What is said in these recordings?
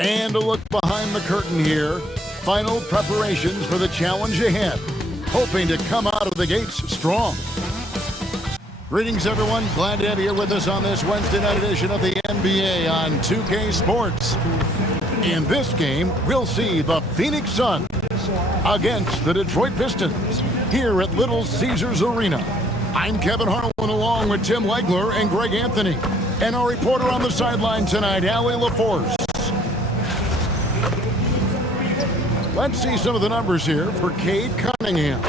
And a look behind the curtain here. Final preparations for the challenge ahead. Hoping to come out of the gates strong. Greetings, everyone. Glad to have you here with us on this Wednesday night edition of the NBA on 2K Sports. In this game, we'll see the Phoenix Suns against the Detroit Pistons here at Little Caesars Arena. I'm Kevin Harlan along with Tim Legler and Greg Anthony. And our reporter on the sideline tonight, Allie LaForce. Let's see some of the numbers here for Cade Cunningham.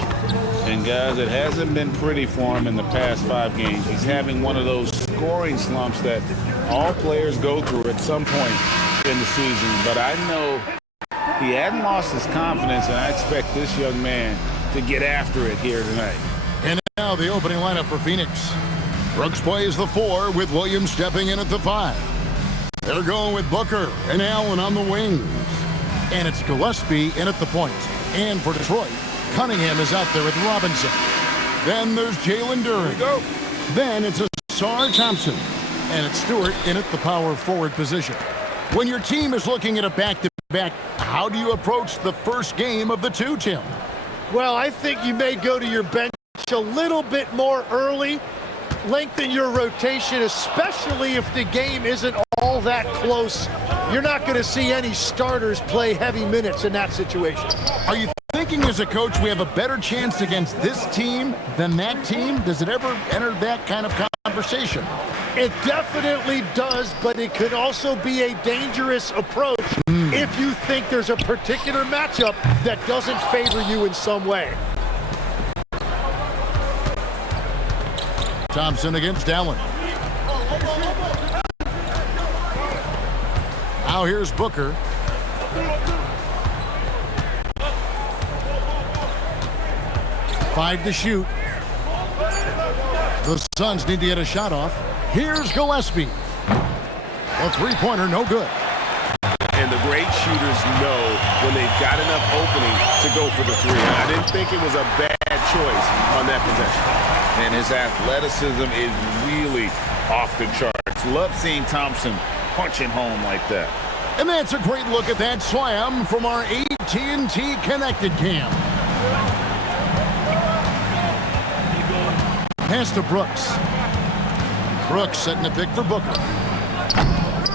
And guys, it hasn't been pretty for him in the past 5 games. He's having one of those scoring slumps that all players go through at some point in the season. But I know he hadn't lost his confidence, and I expect this young man to get after it here tonight. And now the opening lineup for Phoenix. Brooks plays the 4 with Williams stepping in at the 5. They're going with Booker and Allen on the wings. And it's Gillespie in at the point. And for Detroit, Cunningham is out there with Robinson. Then there's Jalen Duren. Then it's Ausar Thompson. And it's Stewart in at the power forward position. When your team is looking at a back-to-back, how do you approach the first game of the 2, Tim? Well, I think you may go to your bench a little bit more early. Lengthen your rotation, especially if the game isn't all that close. You're not going to see any starters play heavy minutes in that situation. Are you thinking as a coach we have a better chance against this team than that team? Does it ever enter that kind of conversation? It definitely does, but it could also be a dangerous approach if you think there's a particular matchup that doesn't favor you in some way. Thompson against Allen. Now here's Booker. Five to shoot. The Suns need to get a shot off. Here's Gillespie. A three-pointer, no good. And the great shooters know when they've got enough opening to go for the 3. I didn't think it was a bad choice on that possession. And his athleticism is really off the charts. Love seeing Thompson punching home like that. And that's a great look at that slam from our AT&T Connected Cam. Pass to Brooks. Brooks setting a pick for Booker.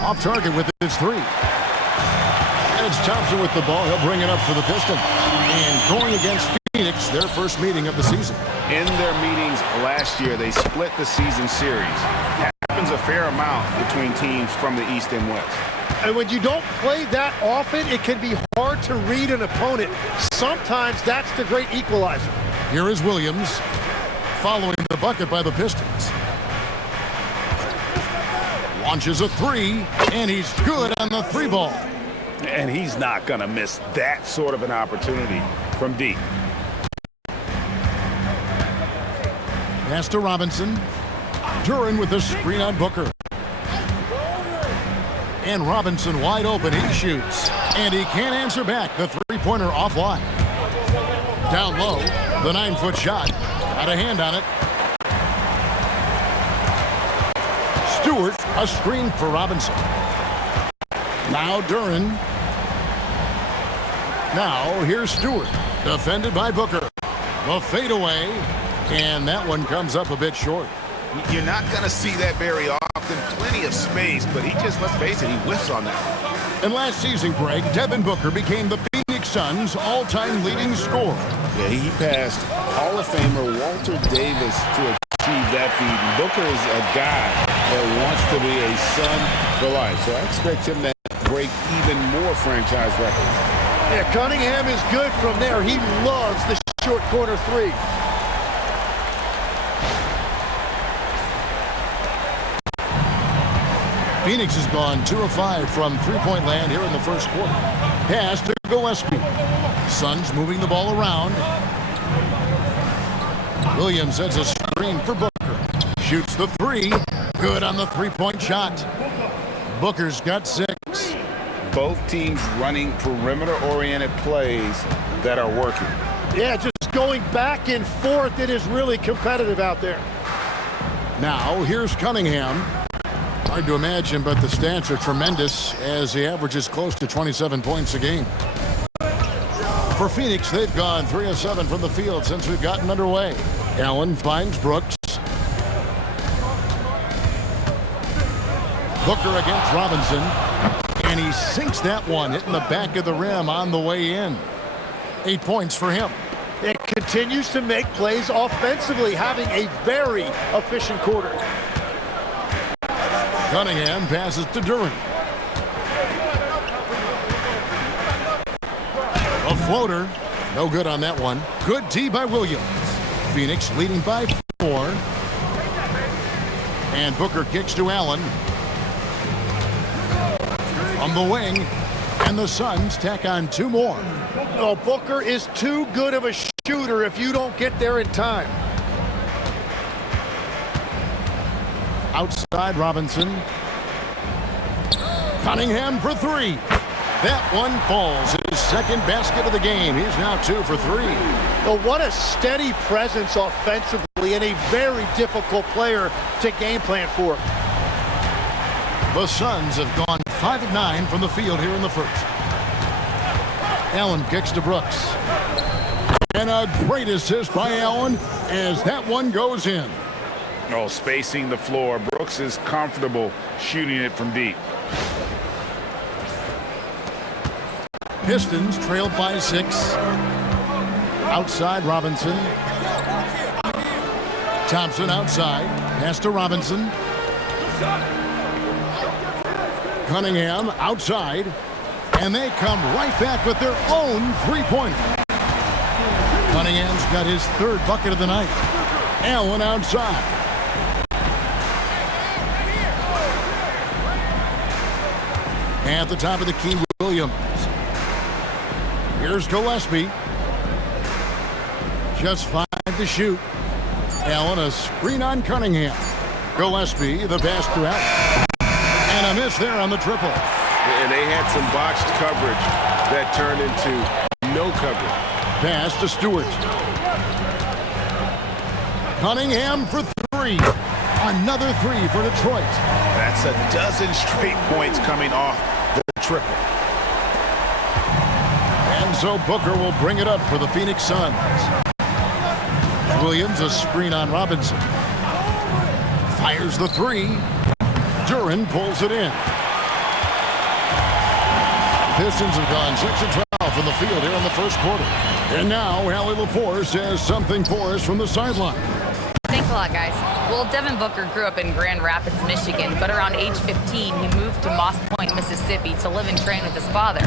Off target with his 3. And it's Thompson with the ball. He'll bring it up for the Pistons. And going against Phoenix, their first meeting of the season. In their meetings last year, they split the season series. Happens a fair amount between teams from the East and West. And when you don't play that often, it can be hard to read an opponent. Sometimes that's the great equalizer. Here is Williams following the bucket by the Pistons. Launches a 3, and he's good on the 3 ball. And he's not going to miss that sort of an opportunity from deep. Pass to Robinson. Duren with a screen on Booker. And Robinson wide open. He shoots. And he can't answer back. The three-pointer offline. Down low. The 9-foot shot. Got a hand on it. Stewart, a screen for Robinson. Now Duren. Now here's Stewart. Defended by Booker. The fadeaway. And that one comes up a bit short. You're not going to see that very often. Plenty of space, but he just, let's face it, he whiffs on that. And last season, Greg, Devin Booker became the Phoenix Suns' all-time leading scorer. Yeah, he passed Hall of Famer Walter Davis to achieve that feat. And Booker is a guy that wants to be a Sun for life. So I expect him to break even more franchise records. Yeah, Cunningham is good from there. He loves the short corner 3. Phoenix has gone 2 of 5 from three-point land here in the first quarter. Pass to Gillespie. Suns moving the ball around. Williams sets a screen for Booker. Shoots the 3. Good on the three-point shot. Booker's got 6. Both teams running perimeter-oriented plays that are working. Yeah, just going back and forth. It is really competitive out there. Now here's Cunningham. Hard to imagine, but the stats are tremendous as he averages close to 27 points a game. For Phoenix, they've gone 3 of 7 from the field since we've gotten underway. Allen finds Brooks. Booker against Robinson. And he sinks that one, hitting the back of the rim on the way in. 8 points for him. It continues to make plays offensively, having a very efficient quarter. Cunningham passes to Duren. A floater. No good on that one. Good D by Williams. Phoenix leading by 4. And Booker kicks to Allen. From the wing. And the Suns tack on 2 more. Oh, Booker is too good of a shooter if you don't get there in time. Outside Robinson. Cunningham for 3. That one falls. His second basket of the game. He's now 2 for 3. Well, what a steady presence offensively and a very difficult player to game plan for. The Suns have gone 5 of 9 from the field here in the first. Allen kicks to Brooks. And a great assist by Allen as that one goes in. Oh, spacing the floor. Brooks is comfortable shooting it from deep. Pistons trailed by 6. Outside Robinson. Thompson outside. Pass to Robinson. Cunningham outside. And they come right back with their own three-pointer. Cunningham's got his 3rd bucket of the night. Allen outside. At the top of the key, Williams. Here's Gillespie. Just 5 to shoot. Allen a screen on Cunningham. Gillespie, the pass to Allen. And a miss there on the triple. And they had some botched coverage that turned into no coverage. Pass to Stewart. Cunningham for 3. Another 3 for Detroit. That's a dozen straight points coming off the triple. And so Booker will bring it up for the Phoenix Suns. Williams a screen on Robinson. Fires the 3. Duren pulls it in. Pistons have gone 6 of 12 from the field here in the first quarter. And now Allie LaForce has something for us from the sideline. Thanks a lot, guys. Well, Devin Booker grew up in Grand Rapids, Michigan, but around age 15, he moved to Moss Point, Mississippi to live and train with his father.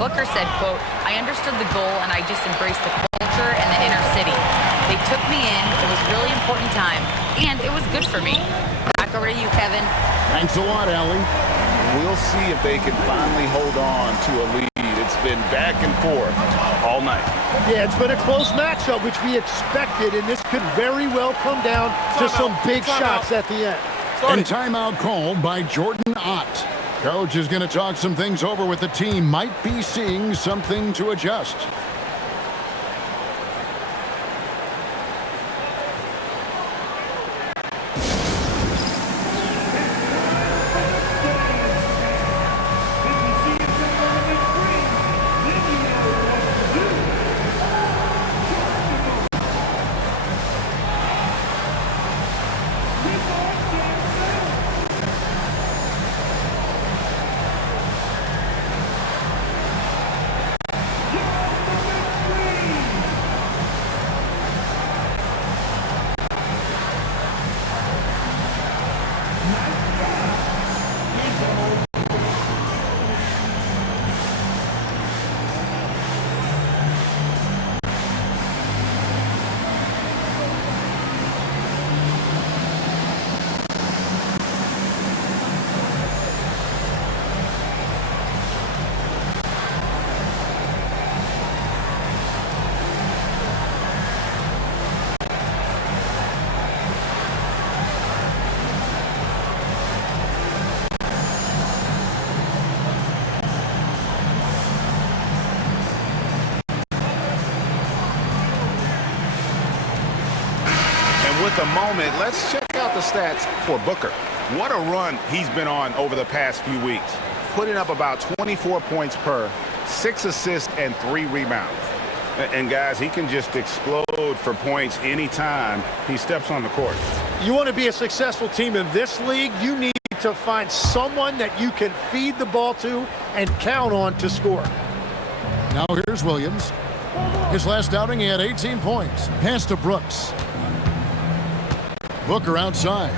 Booker said, quote, "I understood the goal and I just embraced the culture and the inner city. They took me in. It was a really important time, and it was good for me." Back over to you, Kevin. Thanks a lot, Allie. We'll see if they can finally hold on to a lead. It's been back and forth all night. Yeah, it's been a close matchup, which we expected, and this could very well come down to some big shots at the end. And timeout called by Jordan Ott. Coach is going to talk some things over with the team. Might be seeing something to adjust. With a moment, let's check out the stats for Booker. What a run he's been on over the past few weeks. Putting up about 24 points per, 6 assists, and 3 rebounds. And guys, he can just explode for points anytime he steps on the court. You want to be a successful team in this league, you need to find someone that you can feed the ball to and count on to score. Now here's Williams. His last outing, he had 18 points. Pass to Brooks. Booker outside.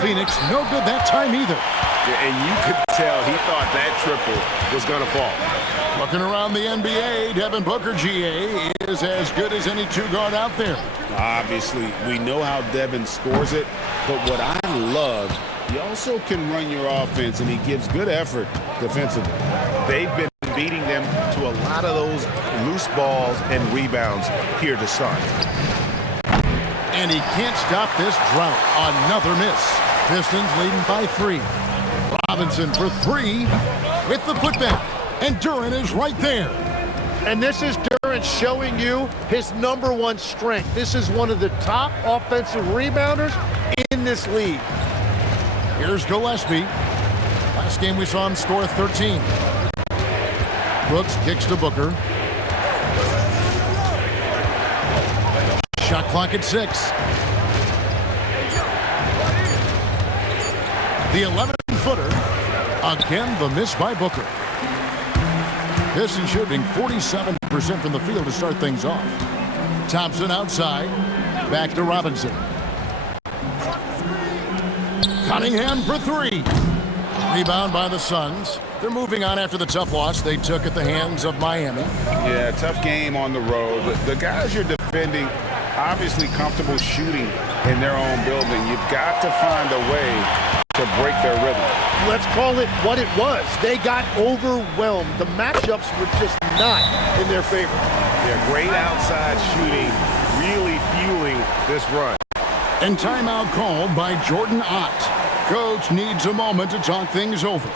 Phoenix, no good that time either. Yeah, and you could tell he thought that triple was going to fall. Looking around the NBA, Devin Booker, GA, is as good as any two-guard out there. Obviously, we know how Devin scores it, but what I love, he also can run your offense, and he gives good effort defensively. They've been beating them to a lot of those loose balls and rebounds here to start. And he can't stop this drought. Another miss. Pistons leading by 3. Robinson for 3 with the putback. And Duran is right there. And this is Duran showing you his #1 strength. This is one of the top offensive rebounders in this league. Here's Gillespie. Last game we saw him score 13. Brooks kicks to Booker. Shot clock at 6. The 11-footer. Again, the miss by Booker. Pistons shooting 47% from the field to start things off. Thompson outside. Back to Robinson. Cunningham for 3. Rebound by the Suns. They're moving on after the tough loss they took at the hands of Miami. Yeah, tough game on the road. The guys you're defending, obviously comfortable shooting in their own building. You've got to find a way to break their rhythm. Let's call it what it was. They got overwhelmed. The matchups were just not in their favor. Yeah, great outside shooting, really fueling this run. And timeout called by Jordan Ott. Coach needs a moment to talk things over.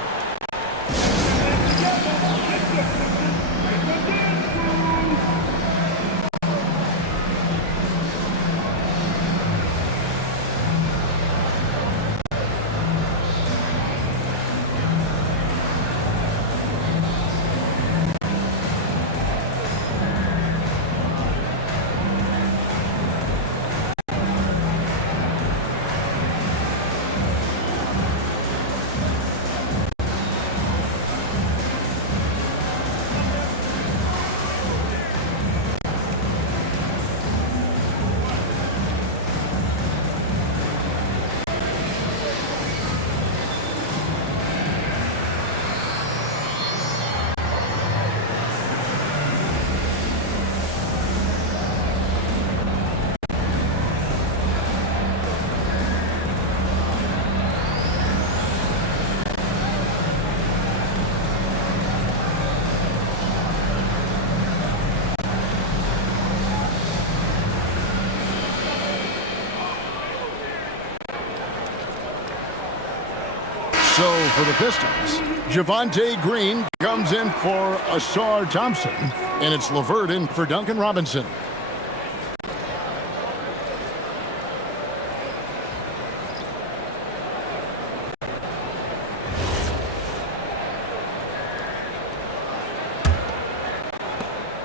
So for the Pistons, Javonte Green comes in for Asar Thompson, and it's LeVert in for Duncan Robinson.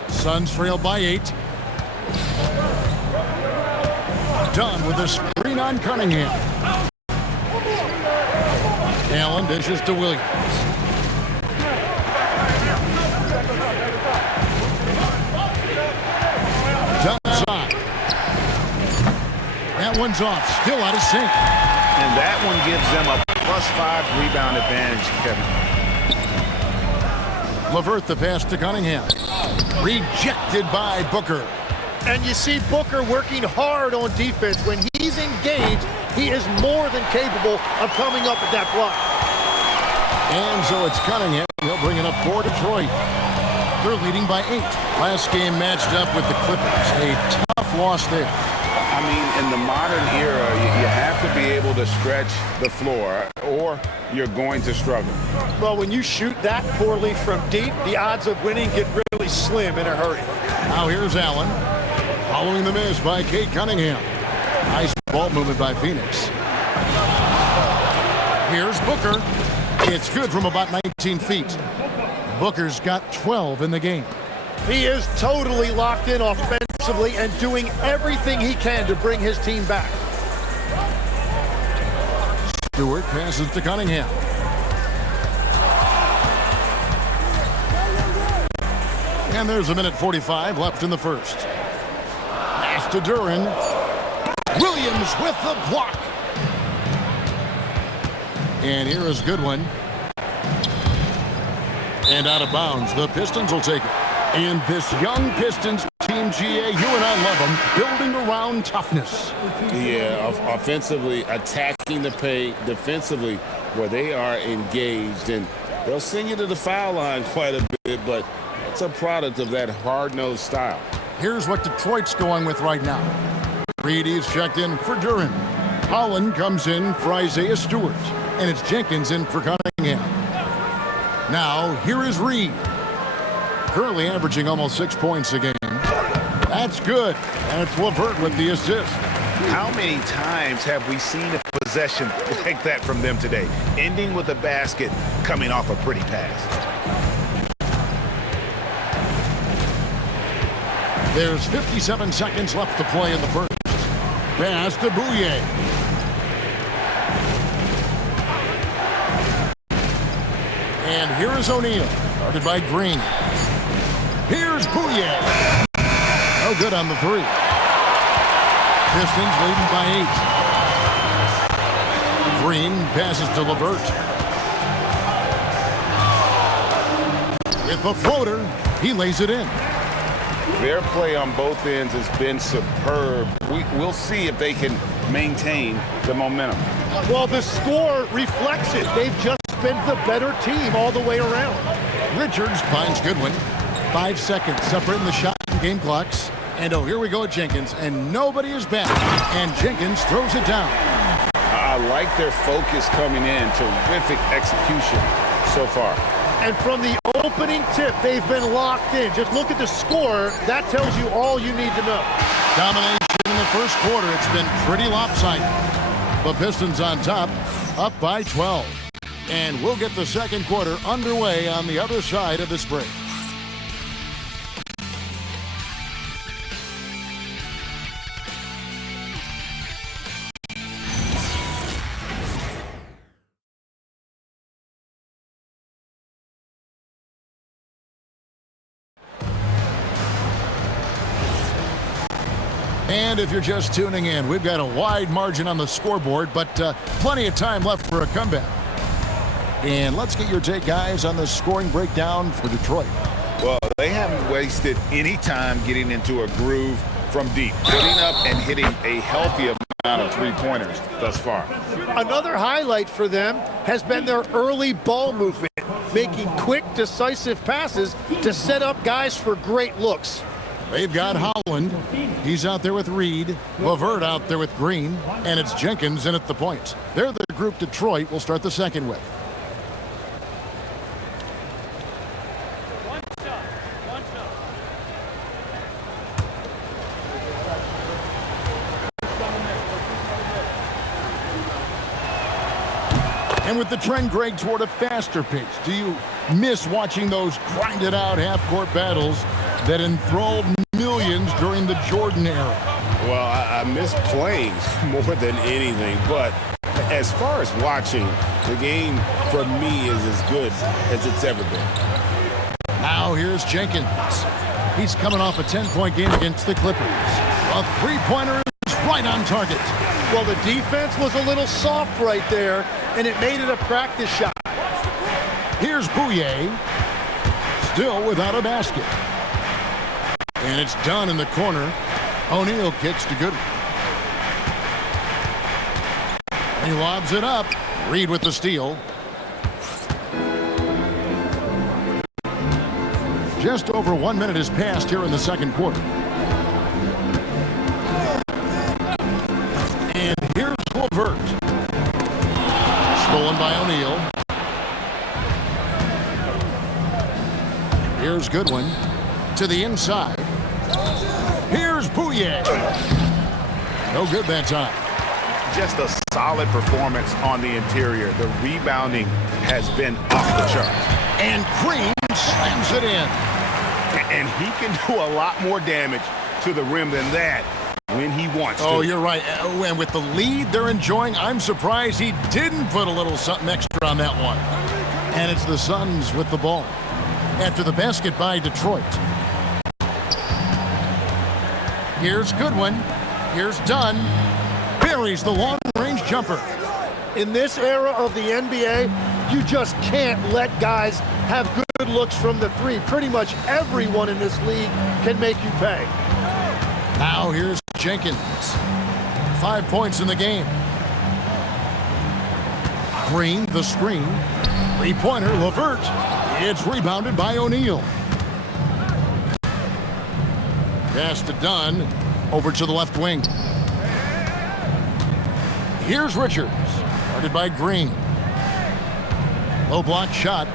Suns trail by 8. Dunn with a screen on Cunningham. Allen dishes to Williams. Dunn side. That one's off. Still out of sync. And that one gives them a +5 rebound advantage, Kevin. LeVert the pass to Cunningham. Rejected by Booker. And you see Booker working hard on defense. When he's engaged, he is more than capable of coming up with that block. And so it's Cunningham. He'll bring it up for Detroit. They're leading by 8. Last game matched up with the Clippers. A tough loss there. I mean, in the modern era, you have to be able to stretch the floor, or you're going to struggle. Well, when you shoot that poorly from deep, the odds of winning get really slim in a hurry. Now here's Allen. Following the miss by Kate Cunningham. Nice ball movement by Phoenix. Here's Booker. It's good from about 19 feet. Booker's got 12 in the game. He is totally locked in offensively and doing everything he can to bring his team back. Stewart passes to Cunningham. And there's a minute 45 left in the first. Pass to Duran. Williams with the block. And here is Goodwin. And out of bounds, the Pistons will take it. And this young Pistons team, GA, you and I love them, building around toughness. Yeah, offensively, attacking the paint, defensively, where they are engaged. And they'll send you to the foul line quite a bit, but it's a product of that hard-nosed style. Here's what Detroit's going with right now. Reedy's checked in for Duran. Holland comes in for Isaiah Stewart. And it's Jenkins in for Cunningham. Now, here is Reed. Currently averaging almost 6 points a game. That's good. And it's LeVert with the assist. How many times have we seen a possession like that from them today? Ending with a basket, coming off a pretty pass. There's 57 seconds left to play in the first. Pass to Bouye. And here is O'Neal, guarded by Green. Here's Bouye. No good on the three. Pistons leading by 8. Green passes to LeVert. With a floater, he lays it in. Their play on both ends has been superb. We'll see if they can maintain the momentum. Well, the score reflects it. They've just been the better team all the way around. Richards finds Goodwin. 5 seconds separating the shot and game clocks. And oh, here we go at Jenkins, and nobody is back. And Jenkins throws it down. I like their focus coming in. Terrific execution so far. And from the opening tip, they've been locked in. Just look at the score. That tells you all you need to know. Domination in the first quarter. It's been pretty lopsided. The Pistons on top, up by 12. And we'll get the second quarter underway on the other side of this break. And if you're just tuning in, we've got a wide margin on the scoreboard, but plenty of time left for a comeback. And let's get your take, guys, on the scoring breakdown for Detroit. Well, they haven't wasted any time getting into a groove from deep, putting up and hitting a healthy amount of three-pointers thus far. Another highlight for them has been their early ball movement, making quick, decisive passes to set up guys for great looks. They've got Holland. He's out there with Reed. LeVert out there with Green. And it's Jenkins in at the point. They're the group Detroit will start the second with. And with the trend, Greg, toward a faster pace, do you miss watching those grinded-out half-court battles that enthralled millions during the Jordan era? Well, I miss playing more than anything, but as far as watching, the game for me is as good as it's ever been. Now here's Jenkins. He's coming off a 10-point game against the Clippers. A three-pointer is right on target. Well, the defense was a little soft right there, and it made it a practice shot. Here's Bouye, still without a basket. And it's done in the corner. O'Neal kicks to Goodwin. He lobs it up. Reed with the steal. Just over 1 minute has passed here in the second quarter. And here's LeVert. Stolen by O'Neal. Here's Goodwin to the inside. Here's Bouye. No good that time. Just a solid performance on the interior. The rebounding has been off the charts. And Green slams it in. And he can do a lot more damage to the rim than that when he wants to. Oh, you're right. And with the lead they're enjoying, I'm surprised he didn't put a little something extra on that one. And it's the Suns with the ball after the basket by Detroit. Here's Goodwin. Here's Dunn. Buries the long-range jumper. In this era of the NBA, you just can't let guys have good looks from the three. Pretty much everyone in this league can make you pay. Now here's Jenkins. 5 points in the game. Green, the screen. Three-pointer, LeVert. It's rebounded by O'Neal. Pass to Dunn. Over to the left wing. Here's Richards. Guarded by Green. Low block shot.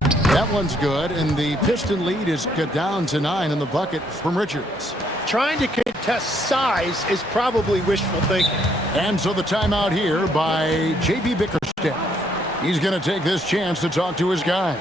That one's good, and the Piston lead is cut down to 9 in the bucket from Richards. Trying to contest size is probably wishful thinking. And so the timeout here by J.B. Bickerstaff. He's going to take this chance to talk to his guys.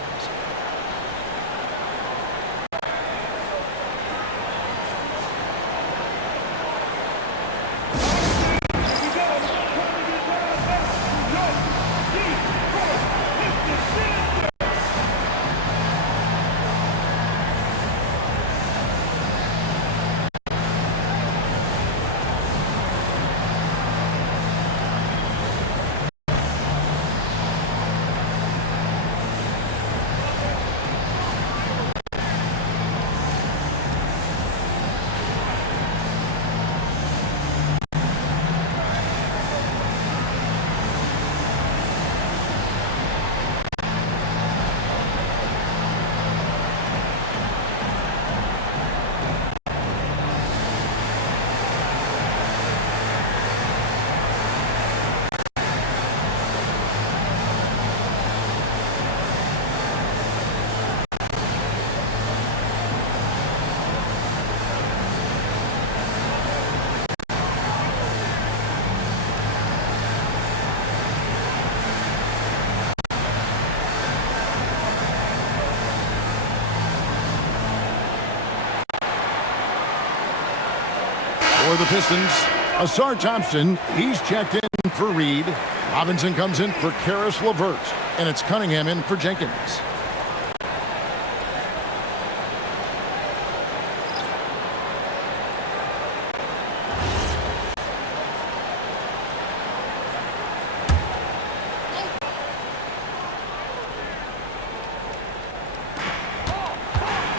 For the Pistons, Asar Thompson, he's checked in for Reed. Robinson comes in for Karis LeVert, and it's Cunningham in for Jenkins.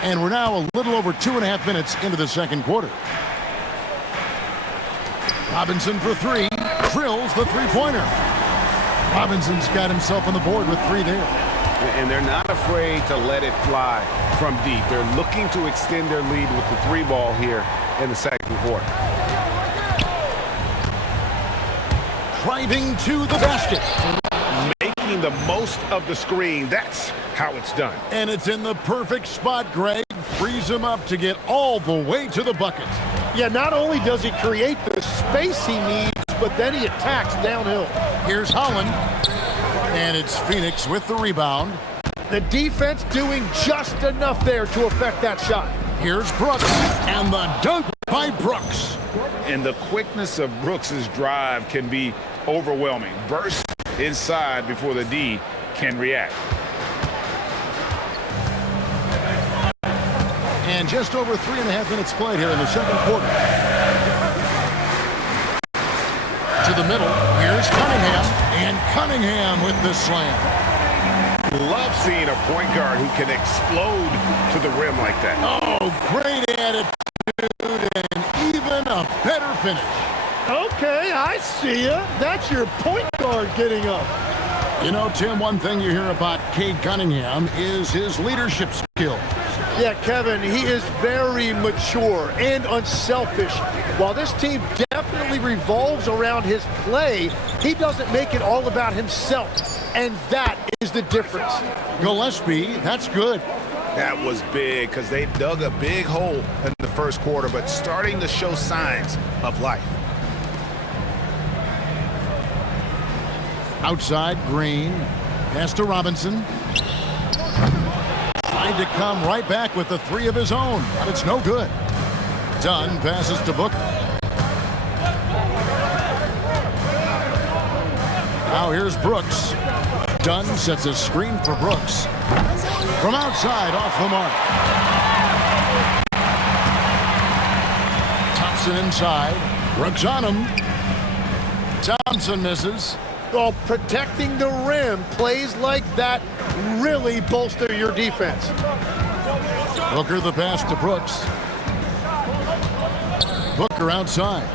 And we're now a little over 2.5 minutes into the second quarter. Robinson for three, drills the three-pointer. Robinson's got himself on the board with 3 there. And they're not afraid to let it fly from deep. They're looking to extend their lead with the 3-ball here in the second quarter. Driving to the basket. Making the most of the screen. That's how it's done. And it's in the perfect spot, Greg. Frees him up to get all the way to the bucket. Yeah, not only does he create the space he needs, but then he attacks downhill. Here's Holland. And it's Phoenix with the rebound. The defense doing just enough there to affect that shot. Here's Brooks. And the dunk by Brooks. And the quickness of Brooks's drive can be overwhelming. Burst inside before the D can react. And just over 3.5 minutes played here in the second quarter. To the middle, here's Cunningham. And Cunningham with the slam. Love seeing a point guard who can explode to the rim like that. Oh, great attitude and even a better finish. Okay, I see ya. That's your point guard getting up. You know, Tim, one thing you hear about Cade Cunningham is his leadership skills. Yeah, Kevin, he is very mature and unselfish. While this team definitely revolves around his play, he doesn't make it all about himself. And that is the difference. Gillespie, that's good. That was big because they dug a big hole in the first quarter, but starting to show signs of life. Outside, Green. Pass to Robinson. Tried to come right back with the three of his own, but it's no good. Dunn passes to Booker. Now here's Brooks. Dunn sets a screen for Brooks. From outside, off the mark. Thompson inside. Brooks on him. Thompson misses. Well, protecting the rim, plays like that really bolster your defense. Booker the pass to Brooks. Booker outside.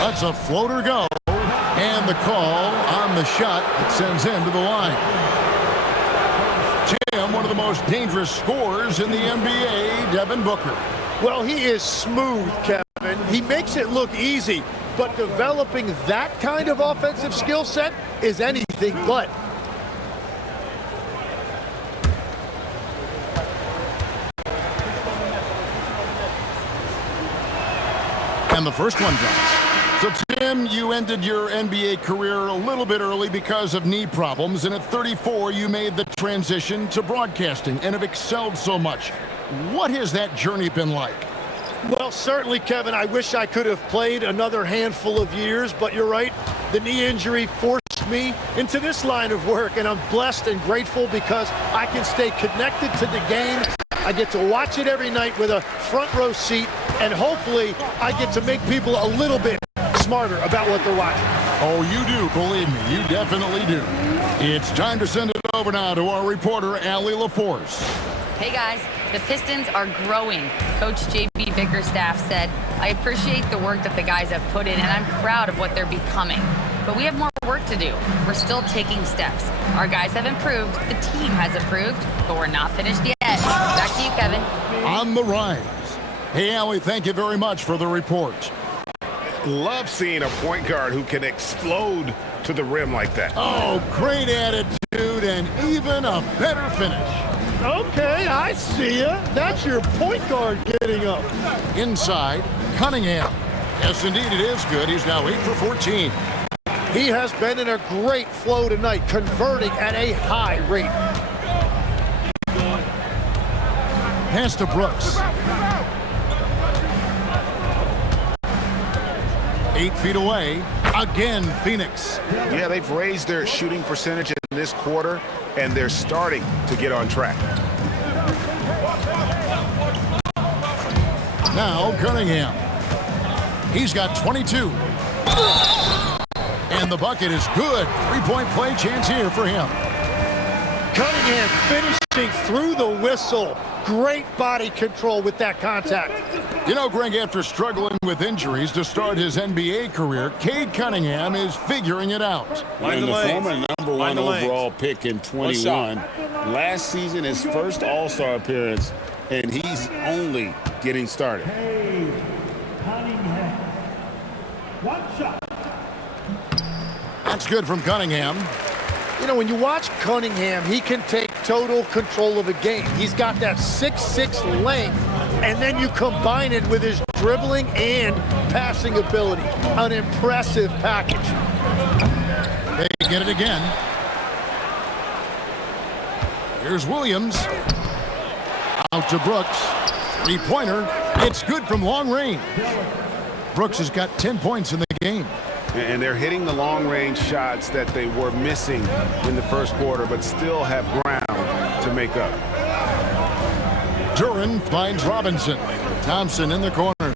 Lets a floater go. And the call on the shot that sends him to the line. Tim, one of the most dangerous scorers in the NBA, Devin Booker. Well, he is smooth, Kevin. He makes it look easy, but developing that kind of offensive skill set is anything but. And the first one drops. So, Tim, you ended your NBA career a little bit early because of knee problems, and at 34, you made the transition to broadcasting and have excelled so much. What has that journey been like? Well, certainly, Kevin, I wish I could have played another handful of years, but you're right. The knee injury forced me into this line of work, and I'm blessed and grateful because I can stay connected to the game. I get to watch it every night with a front row seat, and hopefully I get to make people a little bit smarter about what they're watching. Oh, you do, believe me, you definitely do. It's time to send it over now to our reporter, Allie LaForce. Hey guys, the Pistons are growing. Coach J.B. Bickerstaff said, I appreciate the work that the guys have put in and I'm proud of what they're becoming. But we have more work to do. We're still taking steps. Our guys have improved, the team has improved, but we're not finished yet. Back to you, Kevin. On the rise. Hey, Allie, thank you very much for the report. Love seeing a point guard who can explode to the rim like that. Oh, great attitude and even a better finish. Okay, I see ya. That's your point guard getting up. Inside, Cunningham. Yes, indeed, it is good. He's now 8 for 14. He has been in a great flow tonight, converting at a high rate. Pass to Brooks. 8 feet away. Again, Phoenix. Yeah, they've raised their shooting percentage in this quarter, and they're starting to get on track. Now Cunningham. He's got 22. And the bucket is good. Three-point play chance here for him. Cunningham finishing through the whistle. Great body control with that contact. You know, Greg, after struggling with injuries to start his NBA career, Cade Cunningham is figuring it out. And the former number one overall pick in 21. Last season, his first All-Star appearance, and he's only getting started. Cunningham. One shot. That's good from Cunningham. You know, when you watch Cunningham, he can take total control of a game. He's got that 6'6" length, and then you combine it with his dribbling and passing ability. An impressive package. They get it again. Here's Williams. Out to Brooks. Three-pointer. It's good from long range. Brooks has got 10 points in the game. And they're hitting the long-range shots that they were missing in the first quarter, but still have ground to make up. Duran finds Robinson. Thompson in the corner.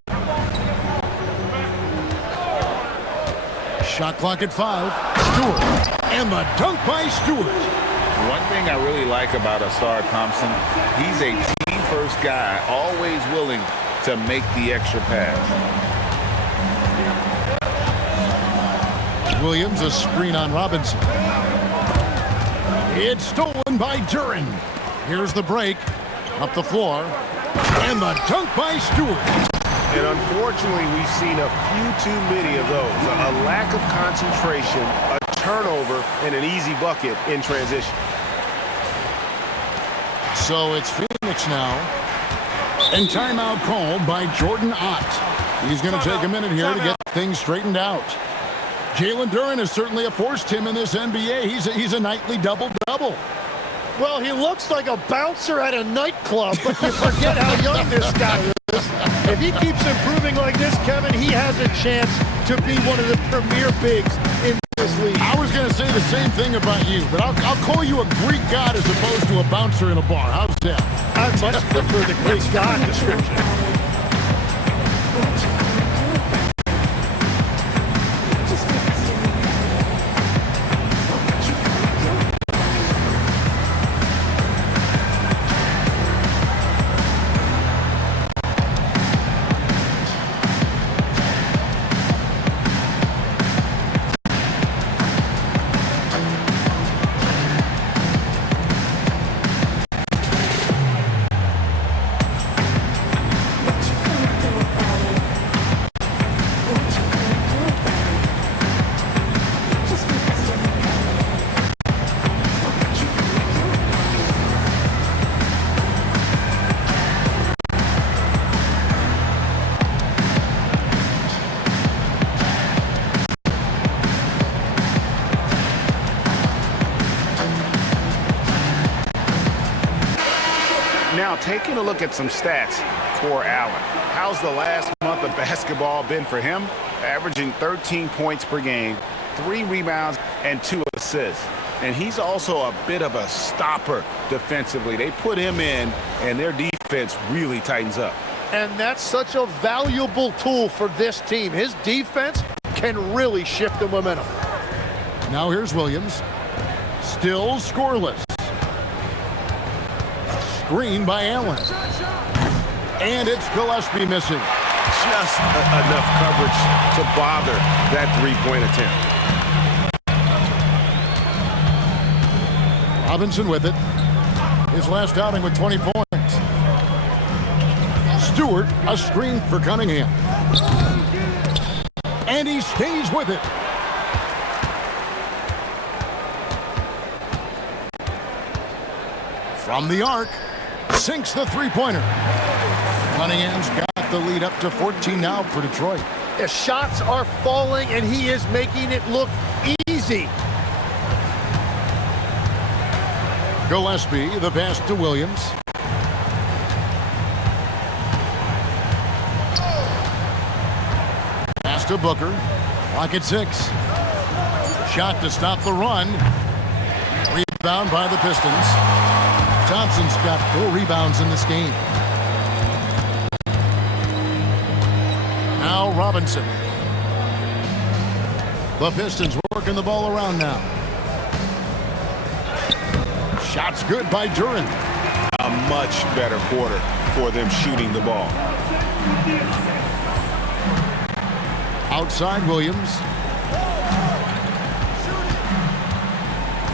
Shot clock at 5. Stewart. And the dunk by Stewart. One thing I really like about Asar Thompson, he's a team-first guy, always willing to make the extra pass. Williams, a screen on Robinson. It's stolen by Duran. Here's the break. Up the floor. And the dunk by Stewart. And unfortunately, we've seen a few too many of those. A lack of concentration, a turnover, and an easy bucket in transition. So it's Phoenix now. And timeout called by Jordan Ott. He's going to take a minute here to get things straightened out. Jalen Duren has certainly forced him in this NBA. He's a nightly double-double. Well, he looks like a bouncer at a nightclub, but you forget how young this guy is. If he keeps improving like this, Kevin, he has a chance to be one of the premier bigs in this league. I was going to say the same thing about you, but I'll call you a Greek god as opposed to a bouncer in a bar. How's that? I much prefer the Greek god description. Now, taking a look at some stats for Allen. How's the last month of basketball been for him? Averaging 13 points per game, 3 rebounds, and 2 assists. And he's also a bit of a stopper defensively. They put him in, and their defense really tightens up. And that's such a valuable tool for this team. His defense can really shift the momentum. Now here's Williams. Still scoreless. Screen by Allen. And it's Gillespie missing. Just enough coverage to bother that three-point attempt. Robinson with it. His last outing with 20 points. Stewart, a screen for Cunningham. And he stays with it. From the arc, sinks the three-pointer. Cunningham's got the lead up to 14 now for Detroit. The shots are falling, and he is making it look easy. Gillespie, the pass to Williams. Pass to Booker. Clock at 6. Shot to stop the run. Rebound by the Pistons. Thompson's got 4 rebounds in this game. Now Robinson. The Pistons working the ball around now. Shot's good by Duren. A much better quarter for them shooting the ball. Outside Williams.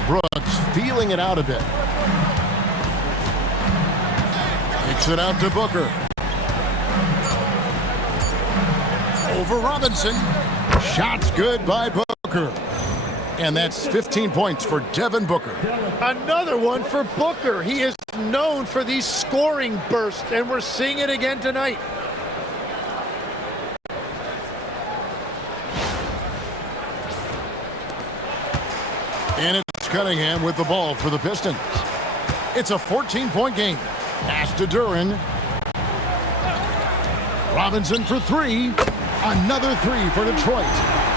Brooks feeling it out a bit. Kicks it out to Booker. Over Robinson. Shot's good by Booker. And that's 15 points for Devin Booker. Another one for Booker. He is known for these scoring bursts, and we're seeing it again tonight. And it's Cunningham with the ball for the Pistons. It's a 14-point game. Pass to Duren. Robinson for 3. Another 3 for Detroit.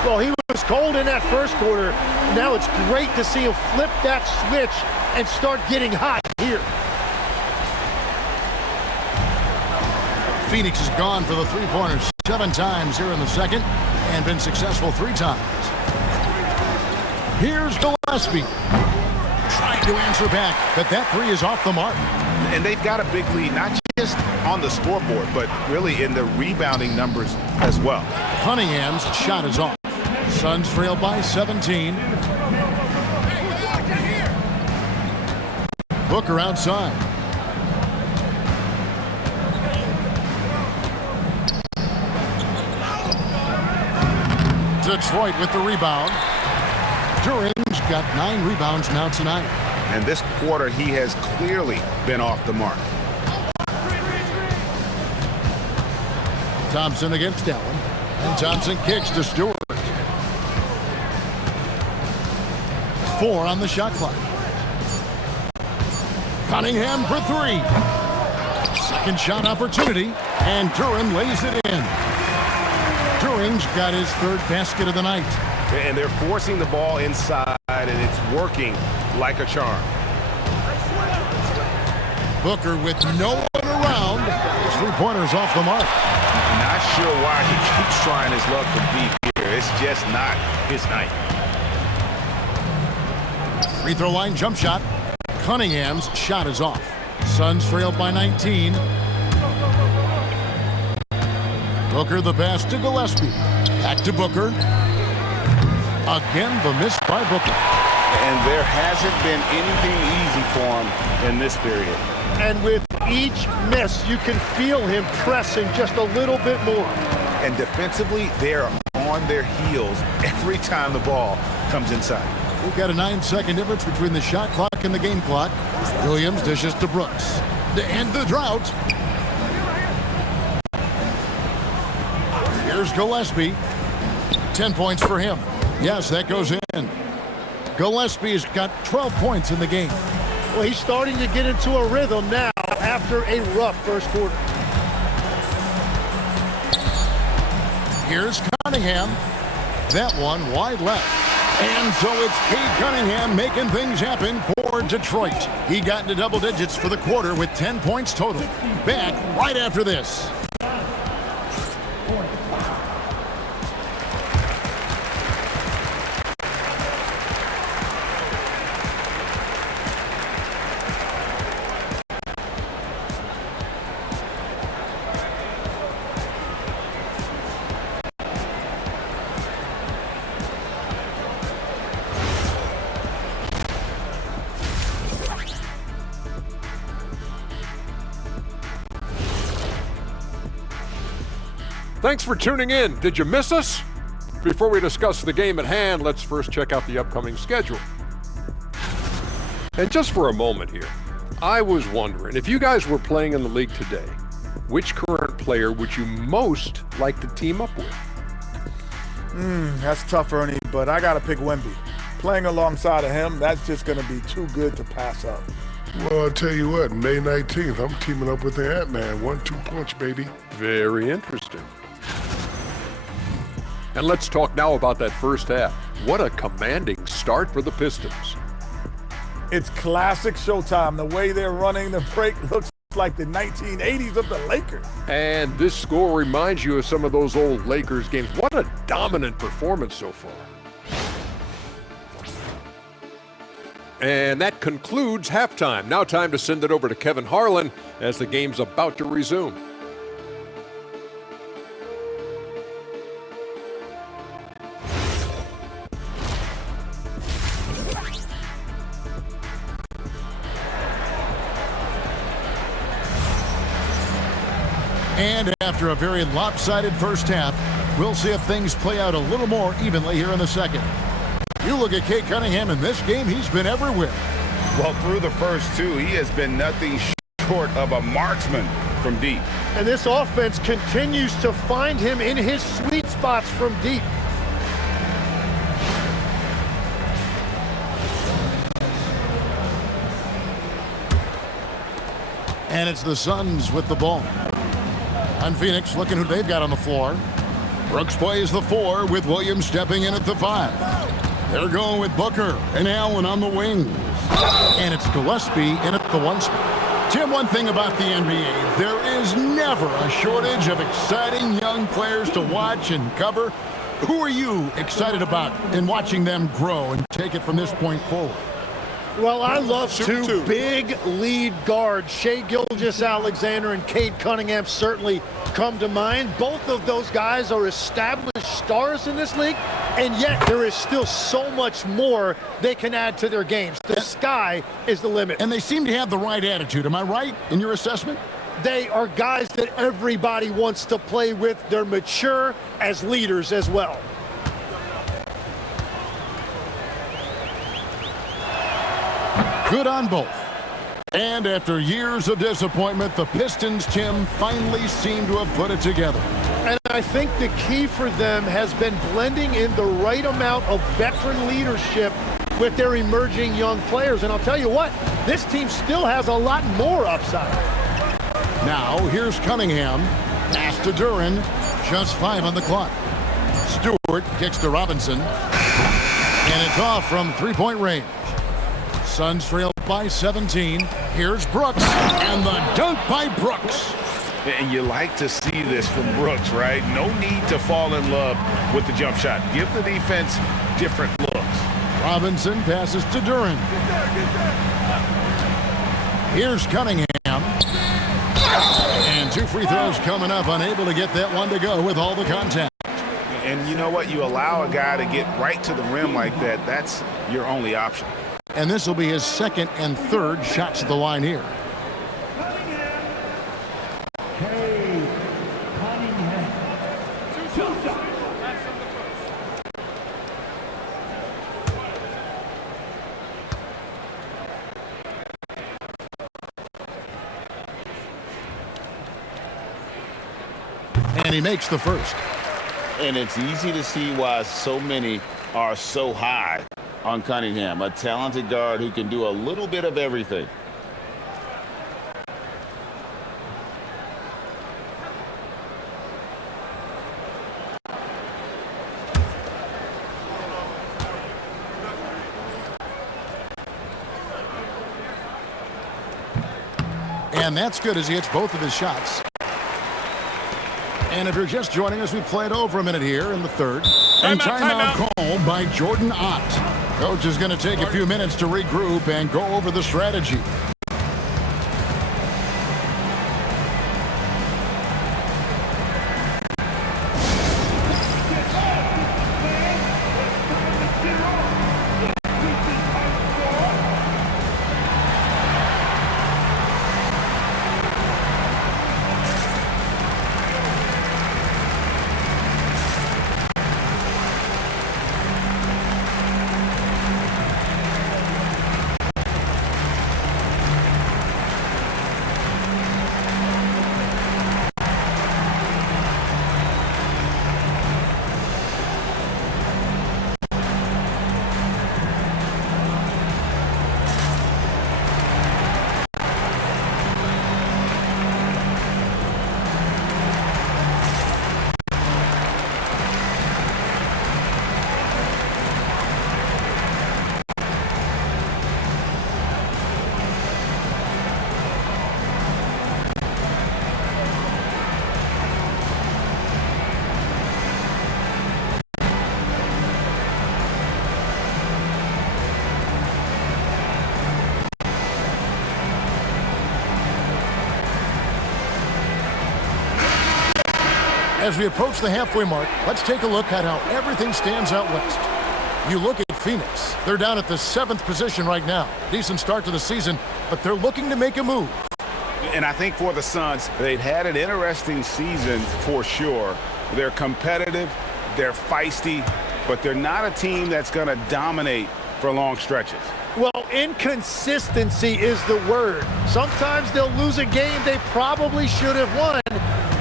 Well, he was cold in that first quarter. Now it's great to see him flip that switch and start getting hot here. Phoenix has gone for the three-pointers 7 times here in the second and been successful 3 times. Here's Gillespie trying to answer back, but that 3 is off the mark. And they've got a big lead, not just on the scoreboard, but really in the rebounding numbers as well. Cunningham's shot is off. Suns trail by 17. Booker outside. Detroit with the rebound. Duren's got 9 rebounds now tonight. And this quarter, he has clearly been off the mark. Thompson against Allen. And Thompson kicks to Stewart. 4 on the shot clock. Cunningham for 3. Second shot opportunity, and Duran lays it in. Duran's got his 3rd basket of the night. And they're forcing the ball inside, and it's working like a charm. Booker with no one around. His 3-pointer's off the mark. Not sure why he keeps trying his luck from deep here. It's just not his night. Free throw line jump shot. Cunningham's shot is off. Suns trailed by 19. Booker the pass to Gillespie. Back to Booker. Again the miss by Booker. And there hasn't been anything easy for him in this period. And with each miss, you can feel him pressing just a little bit more. And defensively, they're on their heels every time the ball comes inside. We've got a 9-second difference between the shot clock and the game clock. Williams dishes to Brooks to end the drought. Here's Gillespie. 10 points for him. Yes, that goes in. Gillespie's got 12 points in the game. Well, he's starting to get into a rhythm now after a rough first quarter. Here's Cunningham. That one wide left. And so it's Cade Cunningham making things happen for Detroit. He got into double digits for the quarter with 10 points total. Back right after this. Thanks for tuning in. Did you miss us? Before we discuss the game at hand, let's first check out the upcoming schedule. And just for a moment here, I was wondering, if you guys were playing in the league today, which current player would you most like to team up with? That's tough, Ernie, but I got to pick Wemby. Playing alongside of him, that's just going to be too good to pass up. Well, I'll tell you what, May 19th, I'm teaming up with the Ant-Man. 1-2 punch, baby. Very interesting. And let's talk now about that first half. What a commanding start for the Pistons. It's classic Showtime. The way they're running the break looks like the 1980s of the Lakers. And this score reminds you of some of those old Lakers games. What a dominant performance so far. And that concludes halftime. Now time to send it over to Kevin Harlan as the game's about to resume. And after a very lopsided first half, we'll see if things play out a little more evenly here in the second. You look at Cade Cunningham in this game, he's been everywhere. Well, through the first 2, he has been nothing short of a marksman from deep. And this offense continues to find him in his sweet spots from deep. And it's the Suns with the ball. On Phoenix, looking who they've got on the floor. Brooks plays the 4 with Williams stepping in at the 5. They're going with Booker and Allen on the wings. And it's Gillespie in at the 1 spot. Tim, one thing about the NBA, there is never a shortage of exciting young players to watch and cover. Who are you excited about in watching them grow and take it from this point forward? Well, I love two big lead guards. Shai Gilgeous-Alexander and Cade Cunningham certainly come to mind. Both of those guys are established stars in this league, and yet there is still so much more they can add to their games. The sky is the limit. And they seem to have the right attitude. Am I right in your assessment? They are guys that everybody wants to play with. They're mature as leaders as well. Good on both. And after years of disappointment, the Pistons, Tim, finally seem to have put it together. And I think the key for them has been blending in the right amount of veteran leadership with their emerging young players. And I'll tell you what, this team still has a lot more upside. Now, here's Cunningham. Pass to Duran. Just 5 on the clock. Stewart kicks to Robinson. And it's off from three-point range. Suns trail by 17. Here's Brooks. And the dunk by Brooks. And you like to see this from Brooks, right? No need to fall in love with the jump shot. Give the defense different looks. Robinson passes to Duran. Here's Cunningham. And 2 free throws coming up. Unable to get that one to go with all the contact. And you know what? You allow a guy to get right to the rim like that. That's your only option. And this will be his second and third shots at the line here. And he makes the first. And it's easy to see why so many are so high on Cunningham, a talented guard who can do a little bit of everything. And that's good as he hits both of his shots. And if you're just joining us, we played over a minute here in the third. And timeout called by Jordan Ott. Coach is going to take a few minutes to regroup and go over the strategy. As we approach the halfway mark, let's take a look at how everything stands out west. You look at Phoenix. They're down at the 7th position right now. Decent start to the season, but they're looking to make a move. And I think for the Suns, they've had an interesting season for sure. They're competitive, they're feisty, but they're not a team that's going to dominate for long stretches. Well, inconsistency is the word. Sometimes they'll lose a game they probably should have won,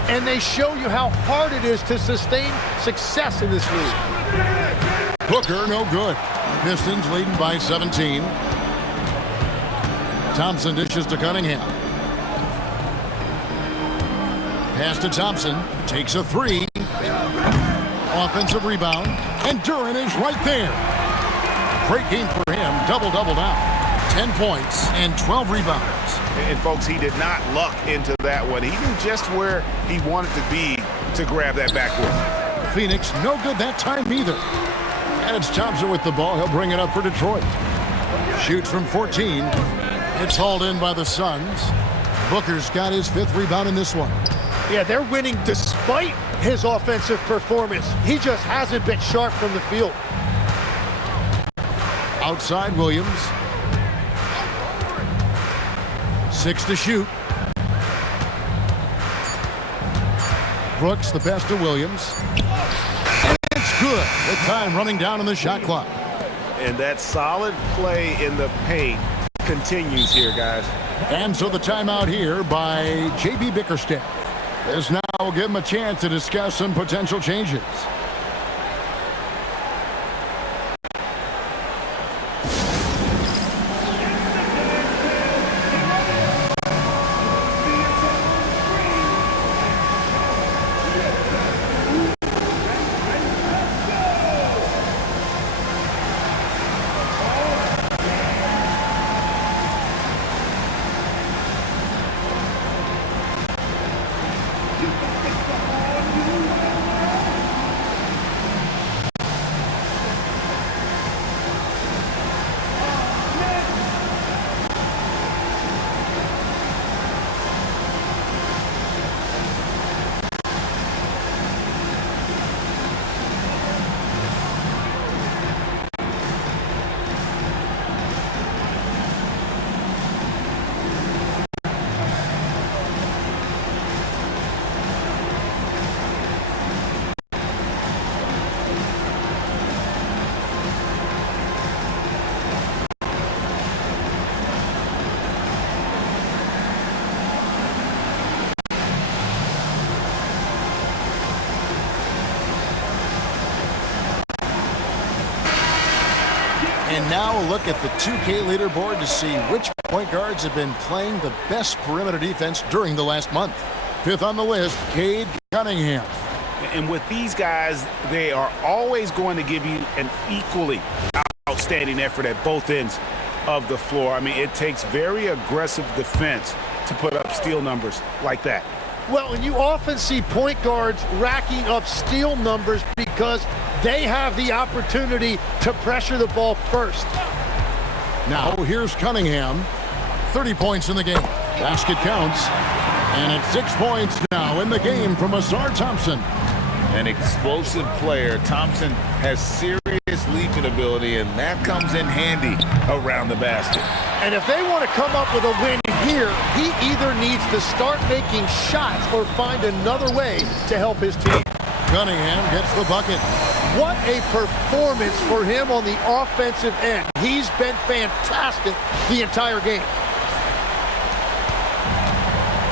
and they show you how hard it is to sustain success in this league. Booker, no good. Pistons leading by 17. Thompson dishes to Cunningham. Pass to Thompson. Takes a three. Offensive rebound. And Duran is right there. Great game for him. Double-double now. 10 points and 12 rebounds. And folks, he did not luck into that one. He knew just where he wanted to be to grab that backboard. Phoenix, no good that time either. And it's Thompson with the ball. He'll bring it up for Detroit. Shoots from 14. It's hauled in by the Suns. Booker's got his 5th rebound in this one. Yeah, they're winning despite his offensive performance. He just hasn't been sharp from the field. Outside Williams. 6 to shoot. Brooks, the pass to Williams. And it's good. The time running down on the shot clock. And that solid play in the paint continues here, guys. And so the timeout here by J.B. Bickerstaff. This now will give him a chance to discuss some potential changes. And now a look at the 2K leaderboard to see which point guards have been playing the best perimeter defense during the last month. Fifth on the list, Cade Cunningham. And with these guys, they are always going to give you an equally outstanding effort at both ends of the floor. I mean, it takes very aggressive defense to put up steal numbers like that. Well, and you often see point guards racking up steal numbers because they have the opportunity to pressure the ball first. Now here's Cunningham. 30 points in the game. Basket counts. And it's 6 points now in the game from Asar Thompson. An explosive player. Thompson has serious leaping ability, and that comes in handy around the basket. And if they want to come up with a win here, he either needs to start making shots or find another way to help his team. Cunningham gets the bucket. What a performance for him on the offensive end. He's been fantastic the entire game.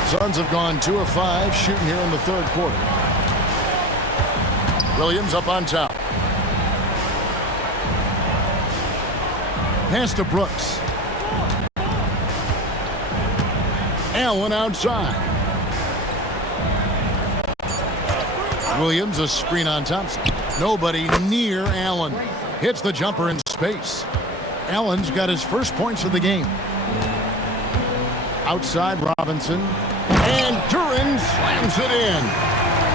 Suns have gone 2 of 5 shooting here in the third quarter. Williams up on top. Pass to Brooks. Allen outside. Williams a screen on Thompson. Nobody near Allen. Hits the jumper in space. Allen's got his first points of the game. Outside Robinson. And Duran slams it in.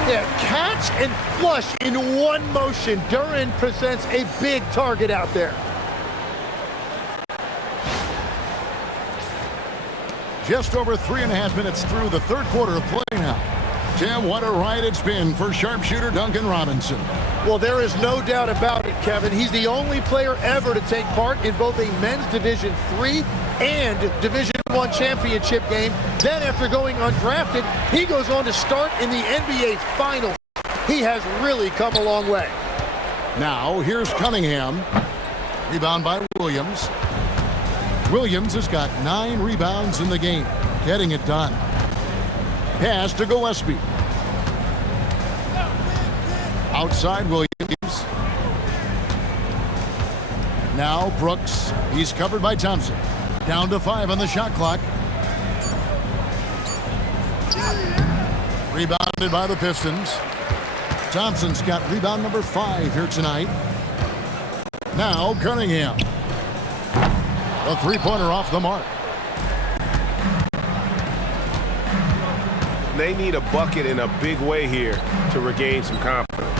Yeah, catch and flush in one motion. Duran presents a big target out there. Just over 3.5 minutes through the third quarter of play now. Tim, what a ride it's been for sharpshooter Duncan Robinson. Well, there is no doubt about it, Kevin. He's the only player ever to take part in both a men's Division III and Division I championship game. Then, after going undrafted, he goes on to start in the NBA Finals. He has really come a long way. Now, here's Cunningham. Rebound by Williams. Williams has got 9 rebounds in the game, getting it done. Pass to Gillespie. Outside Williams. Now Brooks. He's covered by Thompson. Down to 5 on the shot clock. Rebounded by the Pistons. Thompson's got rebound number 5 here tonight. Now Cunningham. A three-pointer off the mark. They need a bucket in a big way here to regain some confidence.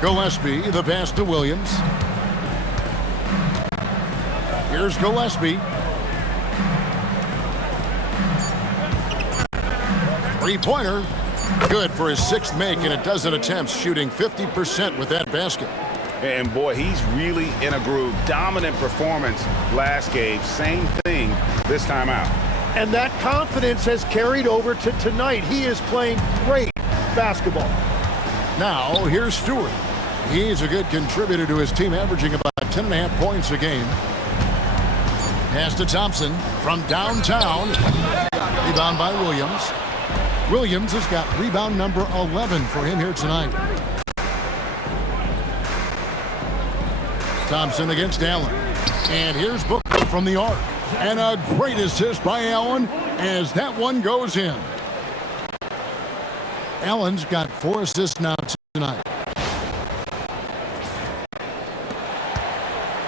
Gillespie, the pass to Williams. Here's Gillespie. Three-pointer. Good for his 6th make, and a dozen attempts, shooting 50% with that basket. And boy, he's really in a groove. Dominant performance last game. Same thing this time out. And that confidence has carried over to tonight. He is playing great basketball. Now, here's Stewart. He's a good contributor to his team, averaging about 10.5 points a game. Pass to Thompson from downtown. Rebound by Williams. Williams has got rebound number 11 for him here tonight. Thompson against Allen. And here's Booker from the arc. And a great assist by Allen as that one goes in. Allen's got 4 assists now tonight.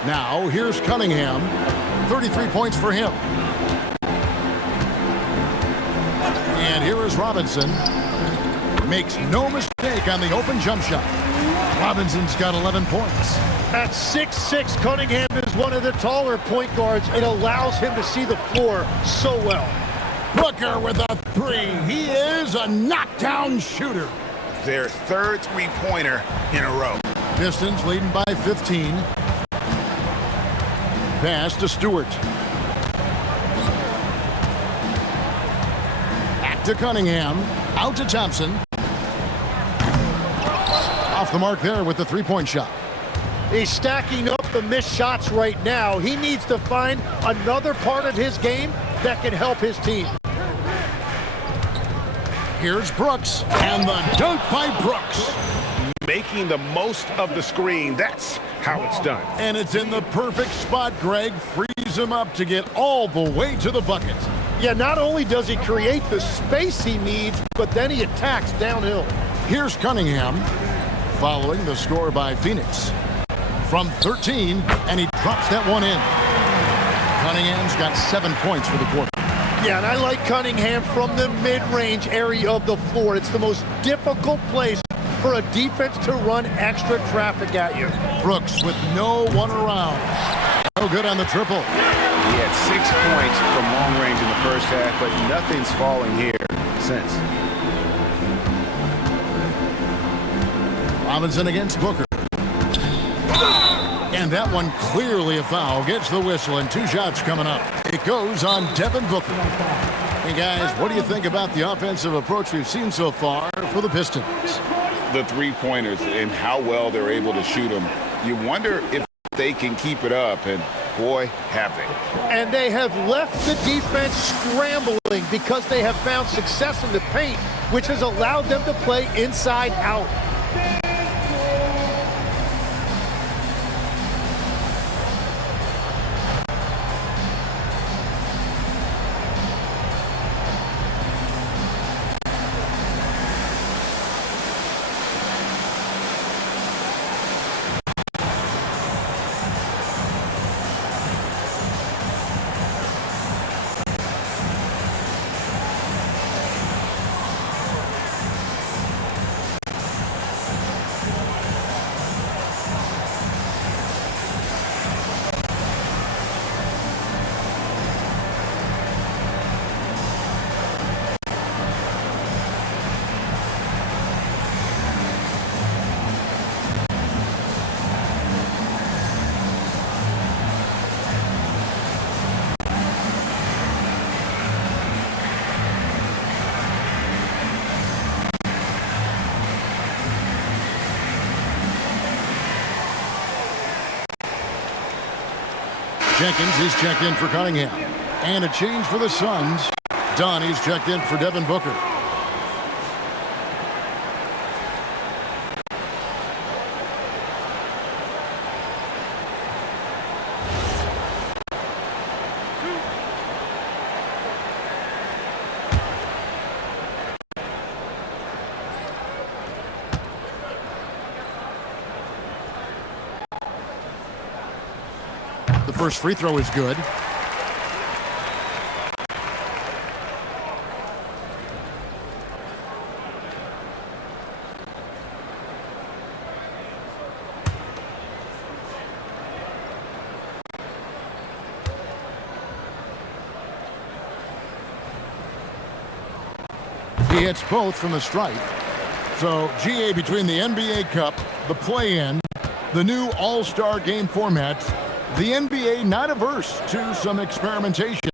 Now here's Cunningham. 33 points for him. And here is Robinson. Makes no mistake on the open jump shot. Robinson's got 11 points. At 6'6", Cunningham is one of the taller point guards. It allows him to see the floor so well. Booker with a 3. He is a knockdown shooter. Their third three-pointer in a row. Pistons leading by 15. Pass to Stewart. Back to Cunningham. Out to Thompson. Off the mark there with the three-point shot. He's stacking up the missed shots right now. He needs to find another part of his game that can help his team. Here's Brooks, and the dunk by Brooks. Making the most of the screen. That's how it's done. And it's in the perfect spot, Greg. Frees him up to get all the way to the bucket. Yeah, not only does he create the space he needs, but then he attacks downhill. Here's Cunningham, following the score by Phoenix. From 13, and he drops that one in. Cunningham's got 7 points for the quarter. Yeah, and I like Cunningham from the mid-range area of the floor. It's the most difficult place for a defense to run extra traffic at you. Brooks with no one around. No good on the triple. He had 6 points from long range in the first half, but nothing's falling here since. Robinson against Booker. And that one clearly a foul. Gets the whistle, and 2 shots coming up. It goes on Devin Booker. Hey, guys, what do you think about the offensive approach we've seen so far for the Pistons? The three-pointers and how well they're able to shoot them. You wonder if they can keep it up, and boy, have they. And they have left the defense scrambling because they have found success in the paint, which has allowed them to play inside out. Jenkins is checked in for Cunningham. And a change for the Suns. Donnie's checked in for Devin Booker. The first free throw is good. He hits both from the stripe. So, GA, between the NBA Cup, the play-in, the new All-Star game format, the NBA not averse to some experimentation.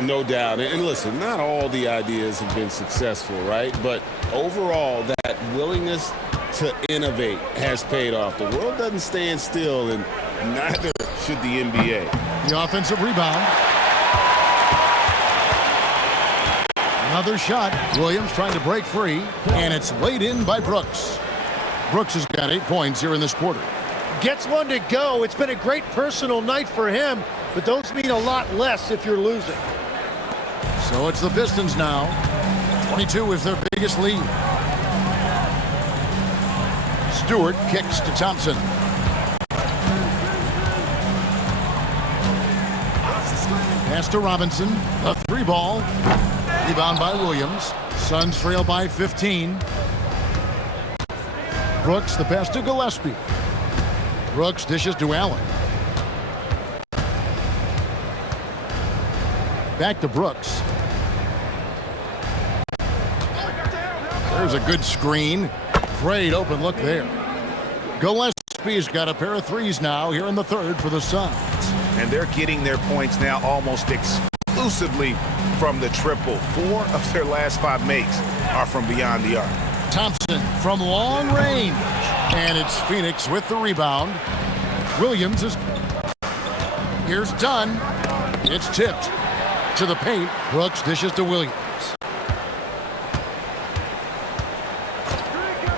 No doubt. And listen, not all the ideas have been successful, right? But overall, that willingness to innovate has paid off. The world doesn't stand still, and neither should the NBA. The offensive rebound. Another shot. Williams trying to break free, and it's laid in by Brooks. Brooks has got 8 points here in this quarter. Gets one to go. It's been a great personal night for him, but those mean a lot less if you're losing. So it's the Pistons now. 22 is their biggest lead. Stewart kicks to Thompson. Pass to Robinson. A 3-ball. Rebound by Williams. Suns trail by 15. Brooks, the pass to Gillespie. Brooks dishes to Allen. Back to Brooks. There's a good screen. Great open look there. Gillespie's got a pair of threes now here in the third for the Suns. And they're getting their points now almost exclusively from the triple. 4 of their last 5 makes are from beyond the arc. Thompson from long range. And it's Phoenix with the rebound. Williams is... Here's Dunn. It's tipped to the paint. Brooks dishes to Williams.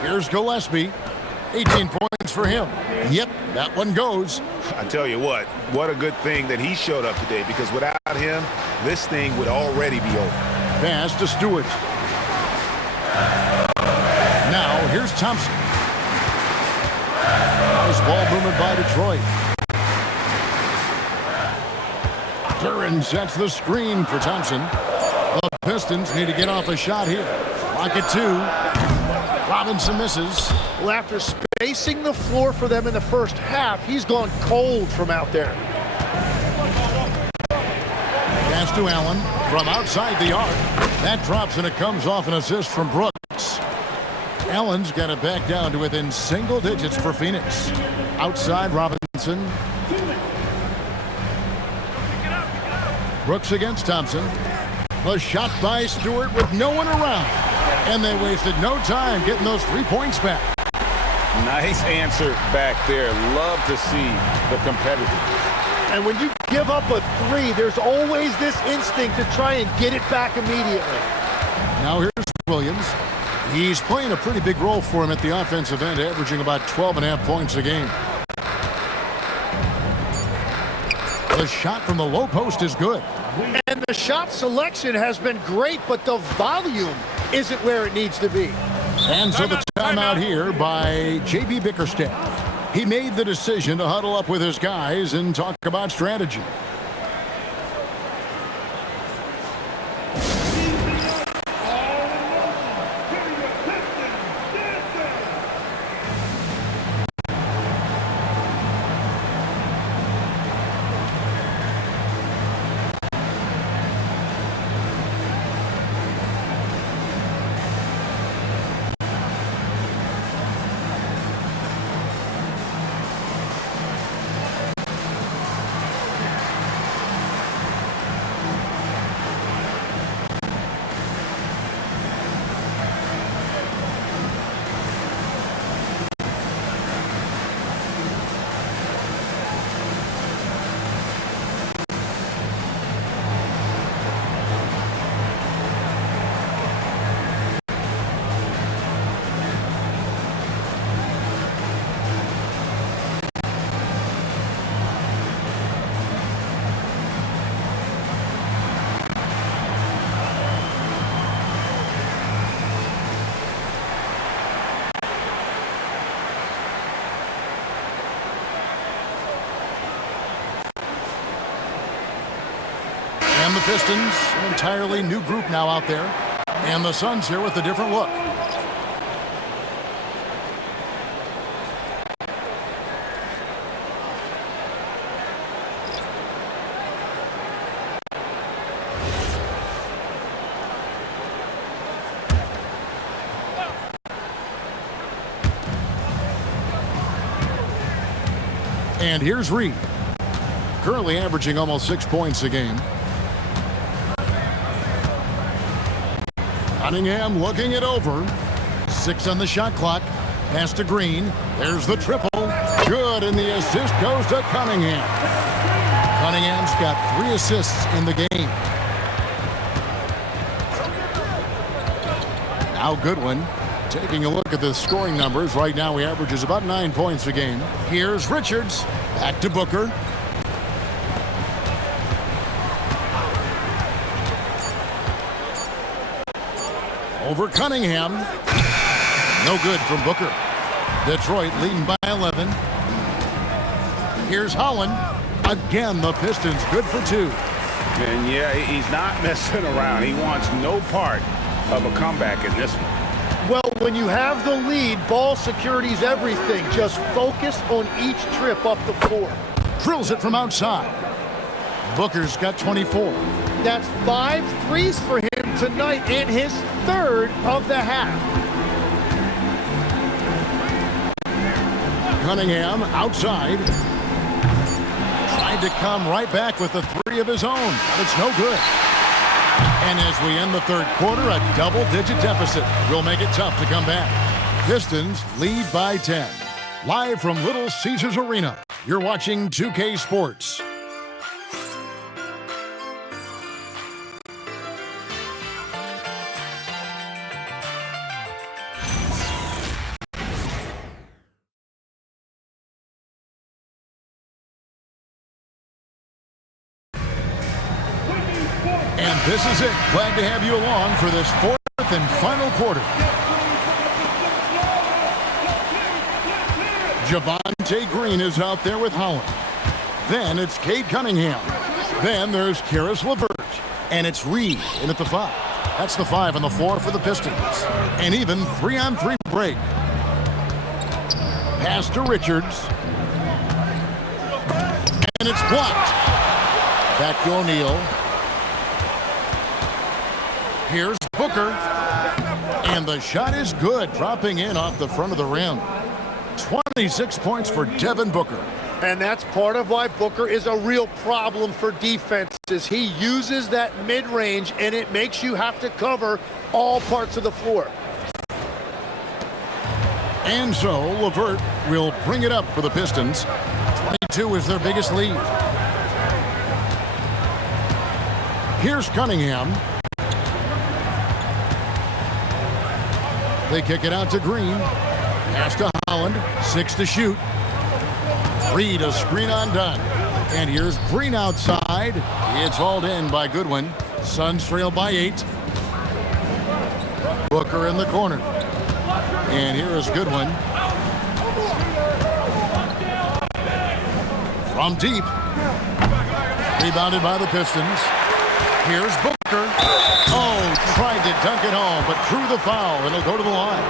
Here's Gillespie. 18 points for him. Yep, that one goes. I tell you what a good thing that he showed up today, because without him, this thing would already be over. Pass to Stewart. Now, here's Thompson. Nice ball movement by Detroit. Duran sets the screen for Thompson. The Pistons need to get off a shot here. Lock it 2. Robinson misses. Well, after spacing the floor for them in the first half, he's gone cold from out there. Pass to Allen from outside the arc. That drops, and it comes off an assist from Brooks. Allen's got it back down to within single digits for Phoenix. Outside Robinson. Brooks against Thompson. A shot by Stewart with no one around. And they wasted no time getting those 3 points back. Nice answer back there. Love to see the competitiveness. And when you give up a 3, there's always this instinct to try and get it back immediately. Now here's Williams. He's playing a pretty big role for him at the offensive end, averaging about 12.5 points a game. The shot from the low post is good. And the shot selection has been great, but the volume isn't where it needs to be. And so the timeout here by J.B. Bickerstaff. He made the decision to huddle up with his guys and talk about strategy. And the Pistons, an entirely new group now out there. And the Suns here with a different look. And here's Reed, currently averaging almost 6 points a game. Cunningham looking it over. 6 on the shot clock. Pass to Green. There's the triple. Good, and the assist goes to Cunningham. Cunningham's got 3 assists in the game. Now Goodwin taking a look at the scoring numbers. Right now he averages about 9 points a game. Here's Richards. Back to Booker. Over Cunningham. No good from Booker. Detroit leading by 11. Here's Holland. Again, the Pistons good for 2. And yeah, he's not messing around. He wants no part of a comeback in this one. Well, when you have the lead, ball security's everything. Just focus on each trip up the floor. Drills it from outside. Booker's got 24. That's 5 threes for him tonight in his 3rd of the half. Cunningham outside. Tried to come right back with the 3 of his own. But it's no good. And as we end the 3rd quarter, a double-digit deficit will make it tough to come back. Pistons lead by 10. Live from Little Caesars Arena, you're watching 2K Sports. And this is it. Glad to have you along for this 4th and final quarter. Javonte Green is out there with Holland. Then it's Cade Cunningham. Then there's Karis LeVert. And it's Reed in at the 5. That's the 5 on the floor for the Pistons. And even 3-on-3 break. Pass to Richards. And it's blocked. Back to O'Neal. Here's Booker. And the shot is good, dropping in off the front of the rim. 26 points for Devin Booker. And that's part of why Booker is a real problem for defenses. He uses that mid-range, and it makes you have to cover all parts of the floor. And so LeVert will bring it up for the Pistons. 22 is their biggest lead. Here's Cunningham. They kick it out to Green. Pass to Holland. 6 to shoot. Reed, a screen undone. And here's Green outside. It's hauled in by Goodwin. Suns trail by 8. Booker in the corner. And here is Goodwin. From deep. Rebounded by the Pistons. Here's Booker. Oh, tried to dunk it home, but drew the foul. It'll go to the line.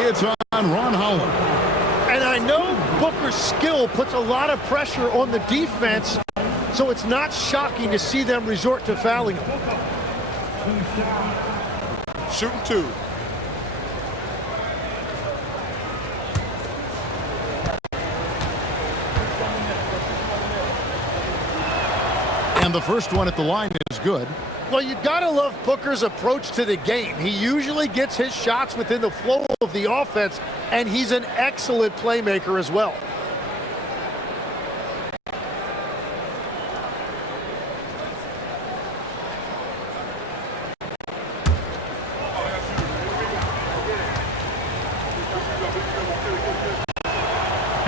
It's on Ron Holland. And I know Booker's skill puts a lot of pressure on the defense, so it's not shocking to see them resort to fouling him. Shooting 2. And the first one at the line is good. Well, you gotta love Booker's approach to the game. He usually gets his shots within the flow of the offense, and he's an excellent playmaker as well.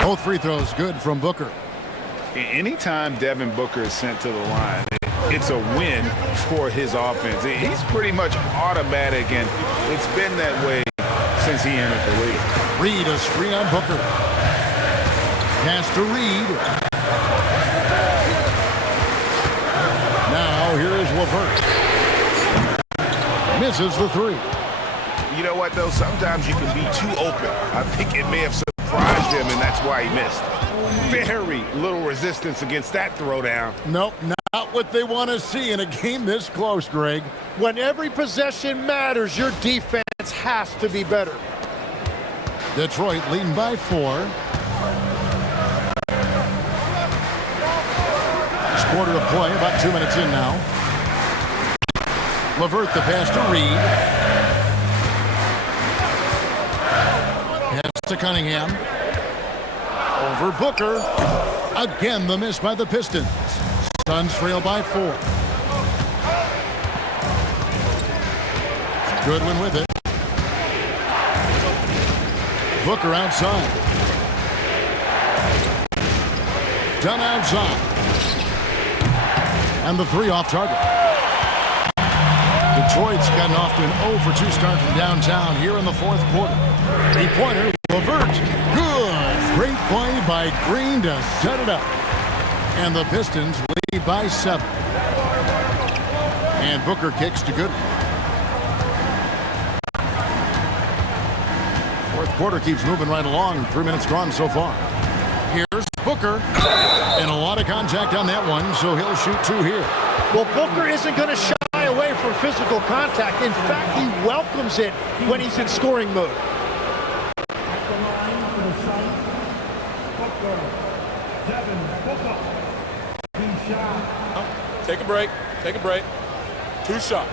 Both free throws good from Booker. Anytime Devin Booker is sent to the line, it's a win for his offense. He's pretty much automatic, and it's been that way since he entered the league. Reed, a screen on Booker. Pass to Reed. Now here is LeVert. Misses the 3. You know what, though? Sometimes you can be too open. I think it may have surprised him, and that's why he missed. Very little resistance against that throwdown. Nope, not what they want to see in a game this close, Greg. When every possession matters, your defense has to be better. Detroit leading by 4. Last quarter of play, about 2 minutes in now. LeVert the pass to Reed. Pass to Cunningham. Over Booker. Again, the miss by the Pistons. Suns trail by 4. Goodwin with it. Booker outside. Done outside. And the three off target. Detroit's gotten off to an 0 for 2 start from downtown here in the fourth quarter. Three-pointer, Levert. Good. Great play by Green to set it up. And the Pistons lead by 7. And Booker kicks to good. Fourth quarter keeps moving right along. 3 minutes gone so far. Here's Booker. And a lot of contact on that one, so he'll shoot 2 here. Well, Booker isn't going to shy away from physical contact. In fact, he welcomes it when he's in scoring mode. At the line for the Suns, Booker, Devin Booker. 2 shots. Take a break. Take a break. 2 shots.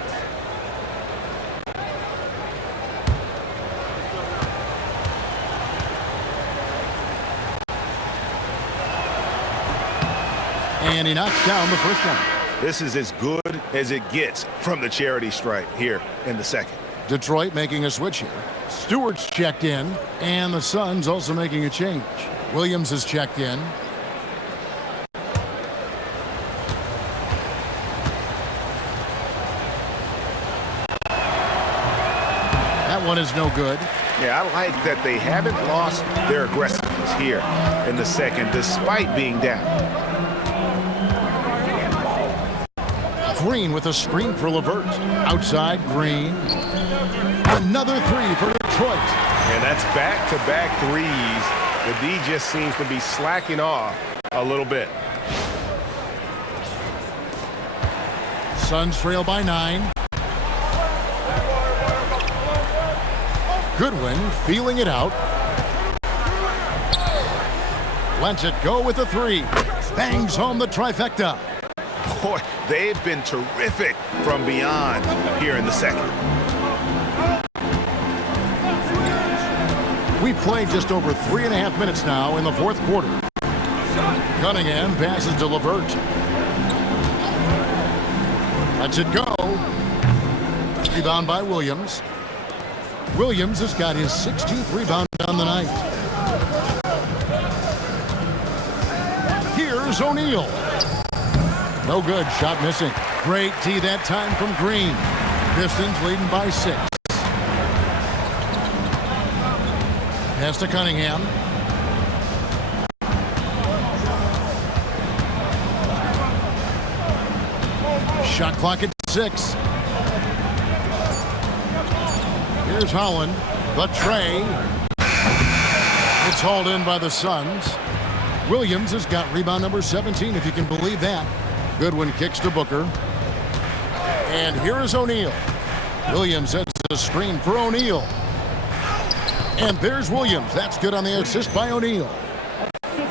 And he knocks down the first one. This is as good as it gets from the charity stripe here in the second. Detroit making a switch here. Stewart's checked in, and the Suns also making a change. Williams has checked in. That one is no good. Yeah, I like that they haven't lost their aggressiveness here in the second, despite being down. Green with a screen for Levert. Outside, Green. Another 3 for Detroit. And that's back-to-back threes. The D just seems to be slacking off a little bit. Suns trail by 9. Goodwin feeling it out. Lets it go with a 3. Bangs home the trifecta. Boy, they've been terrific from beyond here in the second. We've played just over 3.5 minutes now in the fourth quarter. Cunningham passes to Levert. Lets it go. Rebound by Williams. Williams has got his 16th rebound on the night. Here's O'Neal. No good. Shot missing. Great D that time from Green. Pistons leading by 6. Pass to Cunningham. Shot clock at 6. Here's Holland. The tray. It's hauled in by the Suns. Williams has got rebound number 17, if you can believe that. Goodwin kicks to Booker. And here is O'Neal. Williams sets a screen for O'Neal. And there's Williams. That's good on the assist by O'Neal.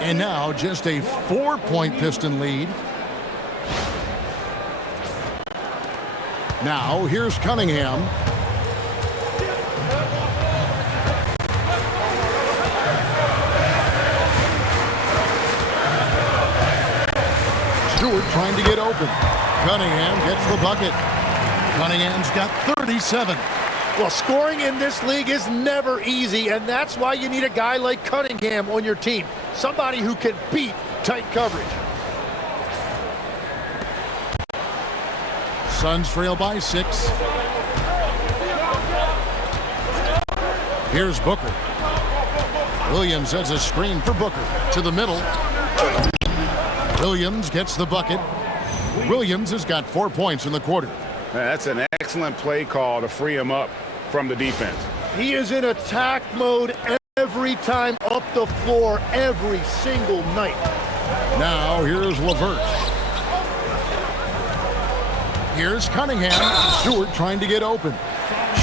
And now just a 4-point Piston lead. Now here's Cunningham. Stewart trying to get open. Cunningham gets the bucket. Cunningham's got 37. Well, scoring in this league is never easy, and that's why you need a guy like Cunningham on your team. Somebody who can beat tight coverage. Suns trail by 6. Here's Booker. Williams sets a screen for Booker to the middle. Williams gets the bucket. Williams has got 4 points in the quarter. That's an excellent play call to free him up from the defense. He is in attack mode every time up the floor, every single night. Now here's Levert. Here's Cunningham. Stewart trying to get open.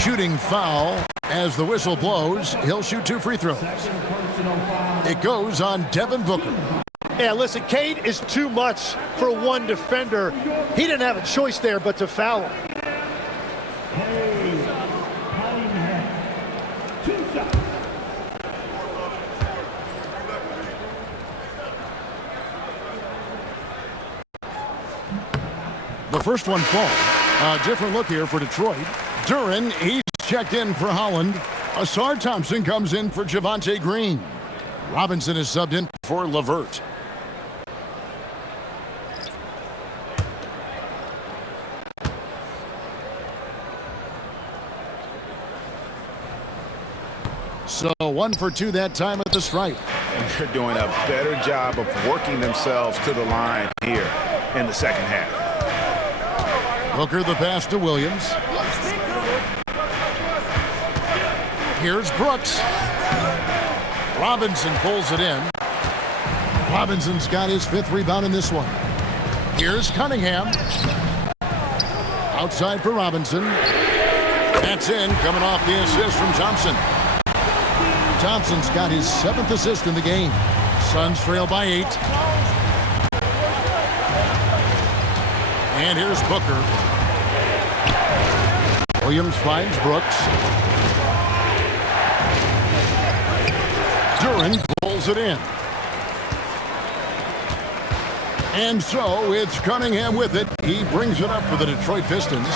Shooting foul as the whistle blows. He'll shoot 2 free throws. It goes on Devin Booker. Yeah, listen, Cade is too much for one defender. He didn't have a choice there but to foul him. The first one falls. A different look here for Detroit. Duran, he's checked in for Holland. Asar Thompson comes in for Javonte Green. Robinson is subbed in for LeVert. So 1 for 2 that time at the stripe. And they're doing a better job of working themselves to the line here in the second half. Booker the pass to Williams. Here's Brooks. Robinson pulls it in. Robinson's got his 5th rebound in this one. Here's Cunningham. Outside for Robinson. That's in, coming off the assist from Thompson. Thompson's got his 7th assist in the game. Suns trail by 8. And here's Booker. Williams finds Brooks. Duren pulls it in. And so it's Cunningham with it. He brings it up for the Detroit Pistons.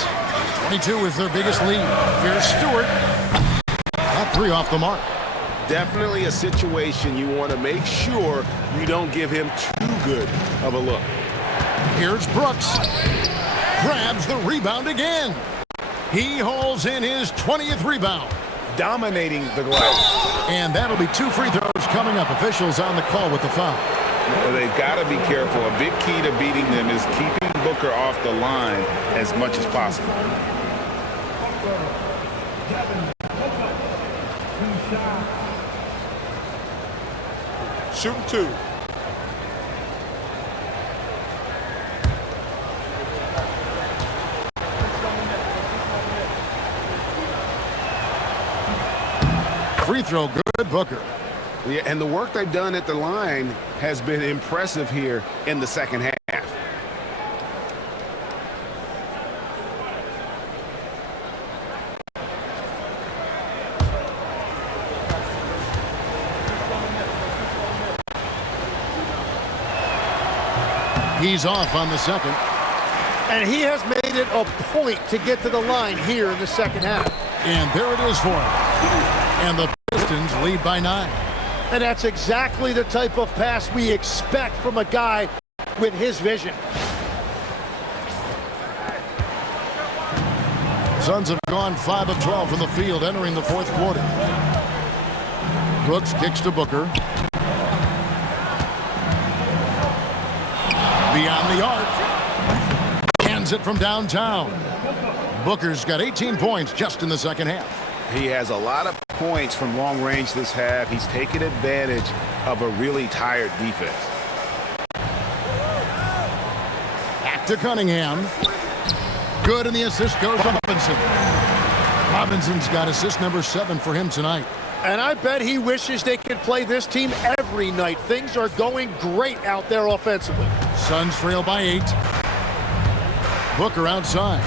22 is their biggest lead. Here's Stewart. Got 3 off the mark. Definitely a situation you want to make sure you don't give him too good of a look. Here's Brooks. Grabs the rebound again. He hauls in his 20th rebound. Dominating the glass. And that'll be 2 free throws coming up. Officials on the call with the foul. Well, they've got to be careful. A big key to beating them is keeping Booker off the line as much as possible. Shooting 2. Free throw good, Booker. Yeah, and the work they've done at the line has been impressive here in the second half. He's off on the second. And he has made it a point to get to the line here in the second half. And there it is for him. And the Pistons lead by 9. And that's exactly the type of pass we expect from a guy with his vision. Suns have gone 5 of 12 from the field entering the 4th quarter. Brooks kicks to Booker. Beyond the arc. Hands it from downtown. Booker's got 18 points just in the second half. He has a lot of points from long range this half. He's taken advantage of a really tired defense. Back to Cunningham. Good, and the assist goes to Robinson. Robinson's got assist number 7 for him tonight. And I bet he wishes they could play this team every night. Things are going great out there offensively. Suns trail by 8. Booker outside.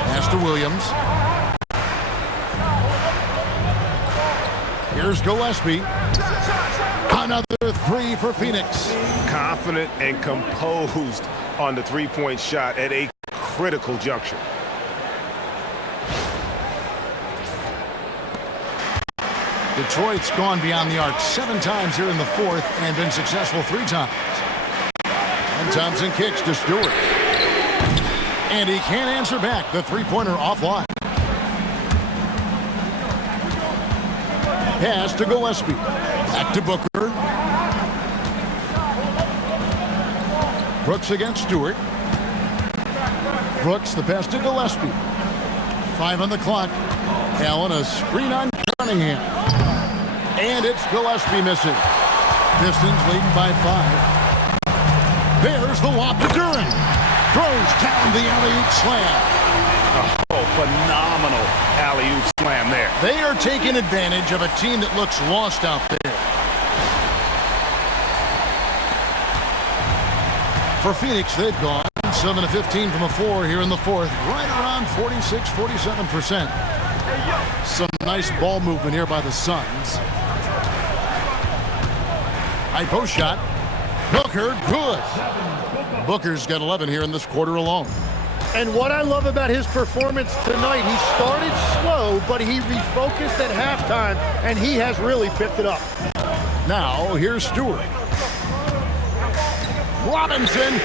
Pass to Williams. Here's Gillespie. Another 3 for Phoenix. Confident and composed on the three-point shot at a critical juncture. Detroit's gone beyond the arc 7 times here in the 4th and been successful 3 times. And Thompson kicks to Stewart. And he can't answer back. The 3-pointer offline. Pass to Gillespie. Back to Booker. Brooks against Stewart. Brooks, the pass to Gillespie. 5 on the clock. Allen, a screen on Cunningham. And it's Gillespie missing. Pistons leading by 5. There's the lob to Duren. Throws down the alley-oop slam. Oh, phenomenal alley-oop slam there. They are taking advantage of a team that looks lost out there. For Phoenix, they've gone 7 of 15 from the floor here in the 4th. Right around 46-47%. Some nice ball movement here by the Suns. High post shot. Booker, good. Booker's got 11 here in this quarter alone. And what I love about his performance tonight, he started slow, but he refocused at halftime, and he has really picked it up. Now, here's Stewart. Robinson.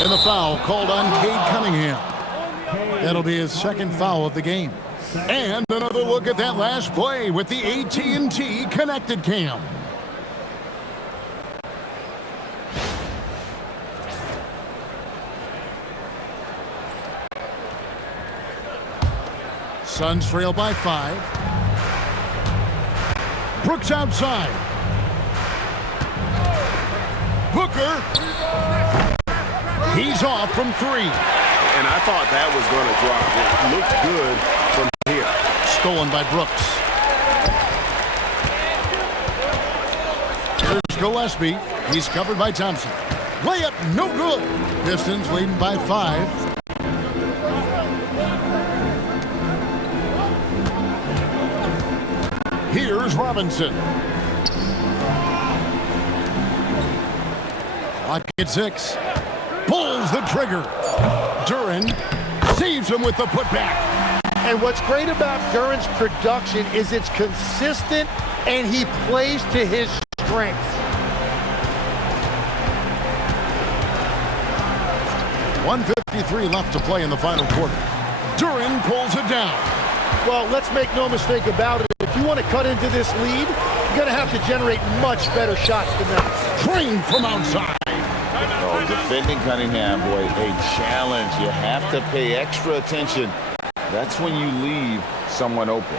And the foul called on Cade Cunningham. That'll be his second foul of the game. And another look at that last play with the AT&T Connected Cam. Suns trail by 5. Brooks outside. Booker. He's off from 3. And I thought that was going to drop. It looked good from here. Stolen by Brooks. Here's Gillespie. He's covered by Thompson. Layup, no good. Pistons leading by 5. Here's Robinson. Clock at 6. Pulls the trigger. Duren saves him with the putback. And what's great about Duren's production is it's consistent and he plays to his strengths. 1:53 left to play in the final quarter. Duren pulls it down. Well, let's make no mistake about it. If you want to cut into this lead, you're going to have to generate much better shots than that. Train from outside. Oh, defending Cunningham, boy, a challenge. You have to pay extra attention. That's when you leave someone open.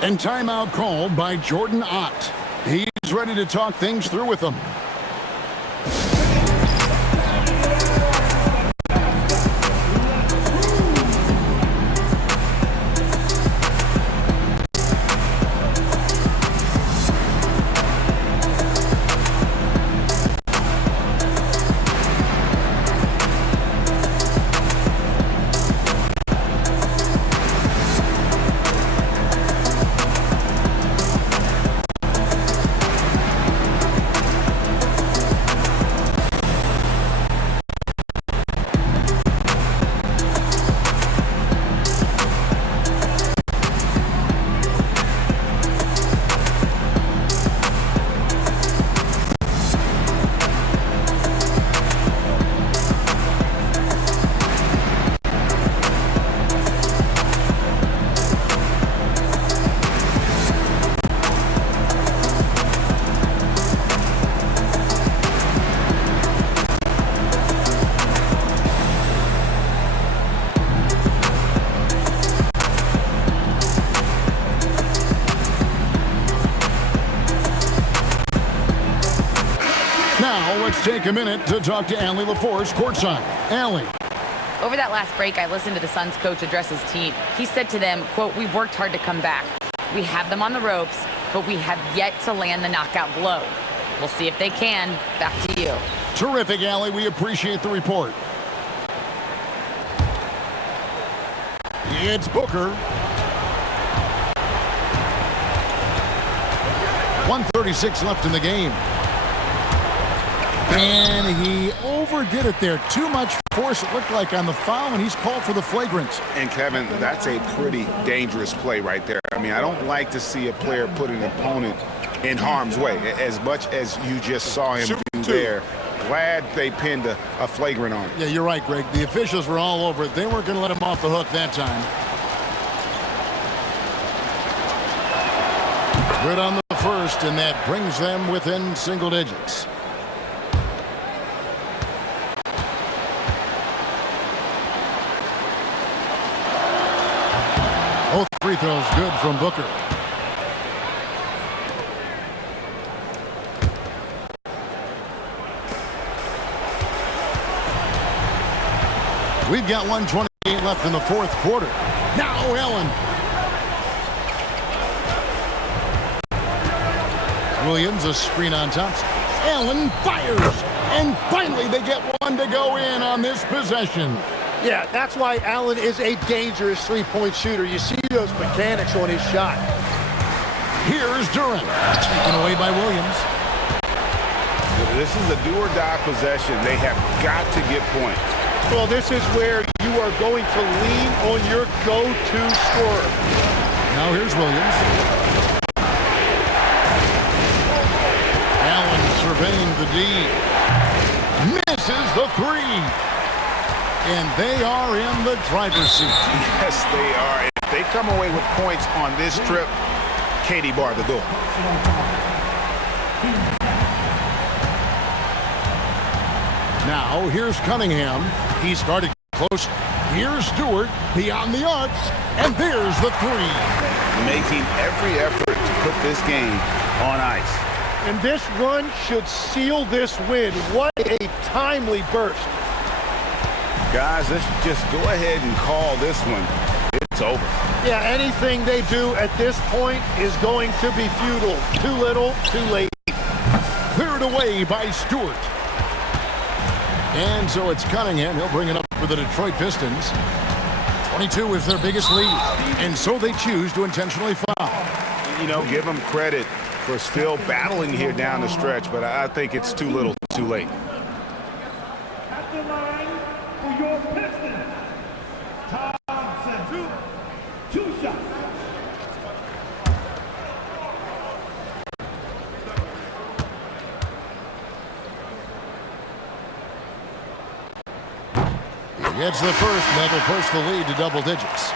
And timeout called by Jordan Ott. He's ready to talk things through with them. Let's take a minute to talk to Allie LaForce courtside. Allie. Over that last break, I listened to the Suns coach address his team. He said to them, quote, "We've worked hard to come back. We have them on the ropes, but we have yet to land the knockout blow. We'll see if they can." Back to you. Terrific, Allie. We appreciate the report. It's Booker. 1:36 left in the game. And he overdid it there. Too much force, it looked like, on the foul, and he's called for the flagrant. And, Kevin, that's a pretty dangerous play right there. I mean, I don't like to see a player put an opponent in harm's way, as much as you just saw him do there. Glad they pinned a flagrant on him. Yeah, you're right, Greg. The officials were all over it. They weren't going to let him off the hook that time. Good on the first, and that brings them within single digits. Both free throws good from Booker. We've got 1:28 left in the fourth quarter. Now Allen. Williams, a screen on Thompson. Allen fires. And finally they get one to go in on this possession. Yeah, that's why Allen is a dangerous three-point shooter. You see those mechanics on his shot. Here's Duren. Taken away by Williams. This is a do-or-die possession. They have got to get points. Well, this is where you are going to lean on your go-to scorer. Now here's Williams. Allen surveying the D. Misses the three. And they are in the driver's seat. Yes, they are. If they come away with points on this trip, Katie barred the door. Now here's Cunningham. He started close. Here's Stewart beyond the arcs. And there's the three. Making every effort to put this game on ice. And this run should seal this win. What a timely burst. Guys, let's just go ahead and call this one. It's over. Yeah, anything they do at this point is going to be futile. Too little, too late. Cleared away by Stewart. And so it's Cunningham. He'll bring it up for the Detroit Pistons. 22 is their biggest lead. And so they choose to intentionally foul. You know, give them credit for still battling here down the stretch, but I think it's too little, too late. At the line for your Pistons, Thompson. Two shots. He gets the first. That'll push the lead to double digits.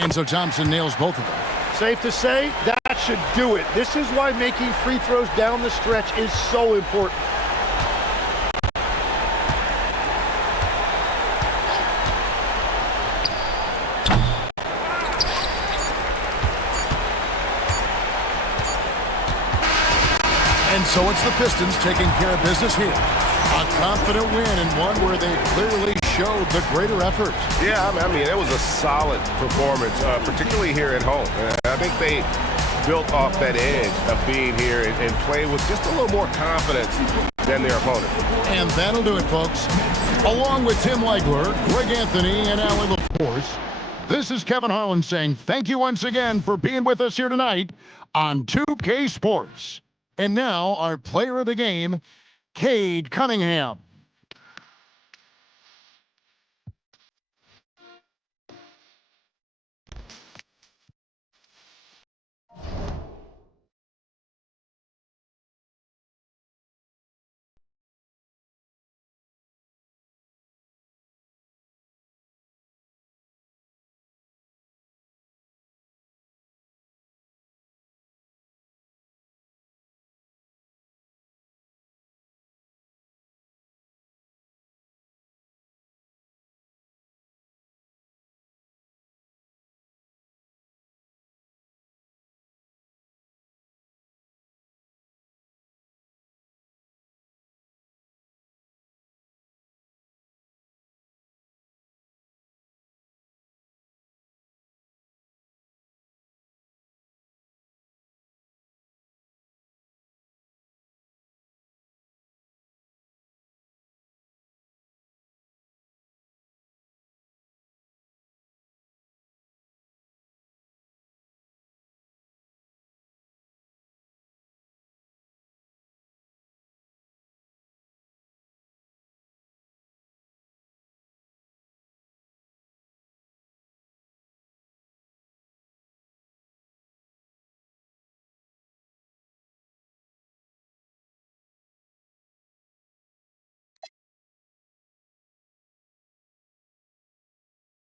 And so Thompson nails both of them. Safe to say, that should do it. This is why making free throws down the stretch is so important. And so it's the Pistons taking care of business here. A confident win and one where they clearly showed the greater effort. Yeah, I mean, it was a solid performance, particularly here at home. I think they built off that edge of being here and played with just a little more confidence than their opponent. And that'll do it, folks. Along with Tim Legler, Greg Anthony, and Alan LaForce, this is Kevin Harlan saying thank you once again for being with us here tonight on 2K Sports. And now our player of the game, Cade Cunningham.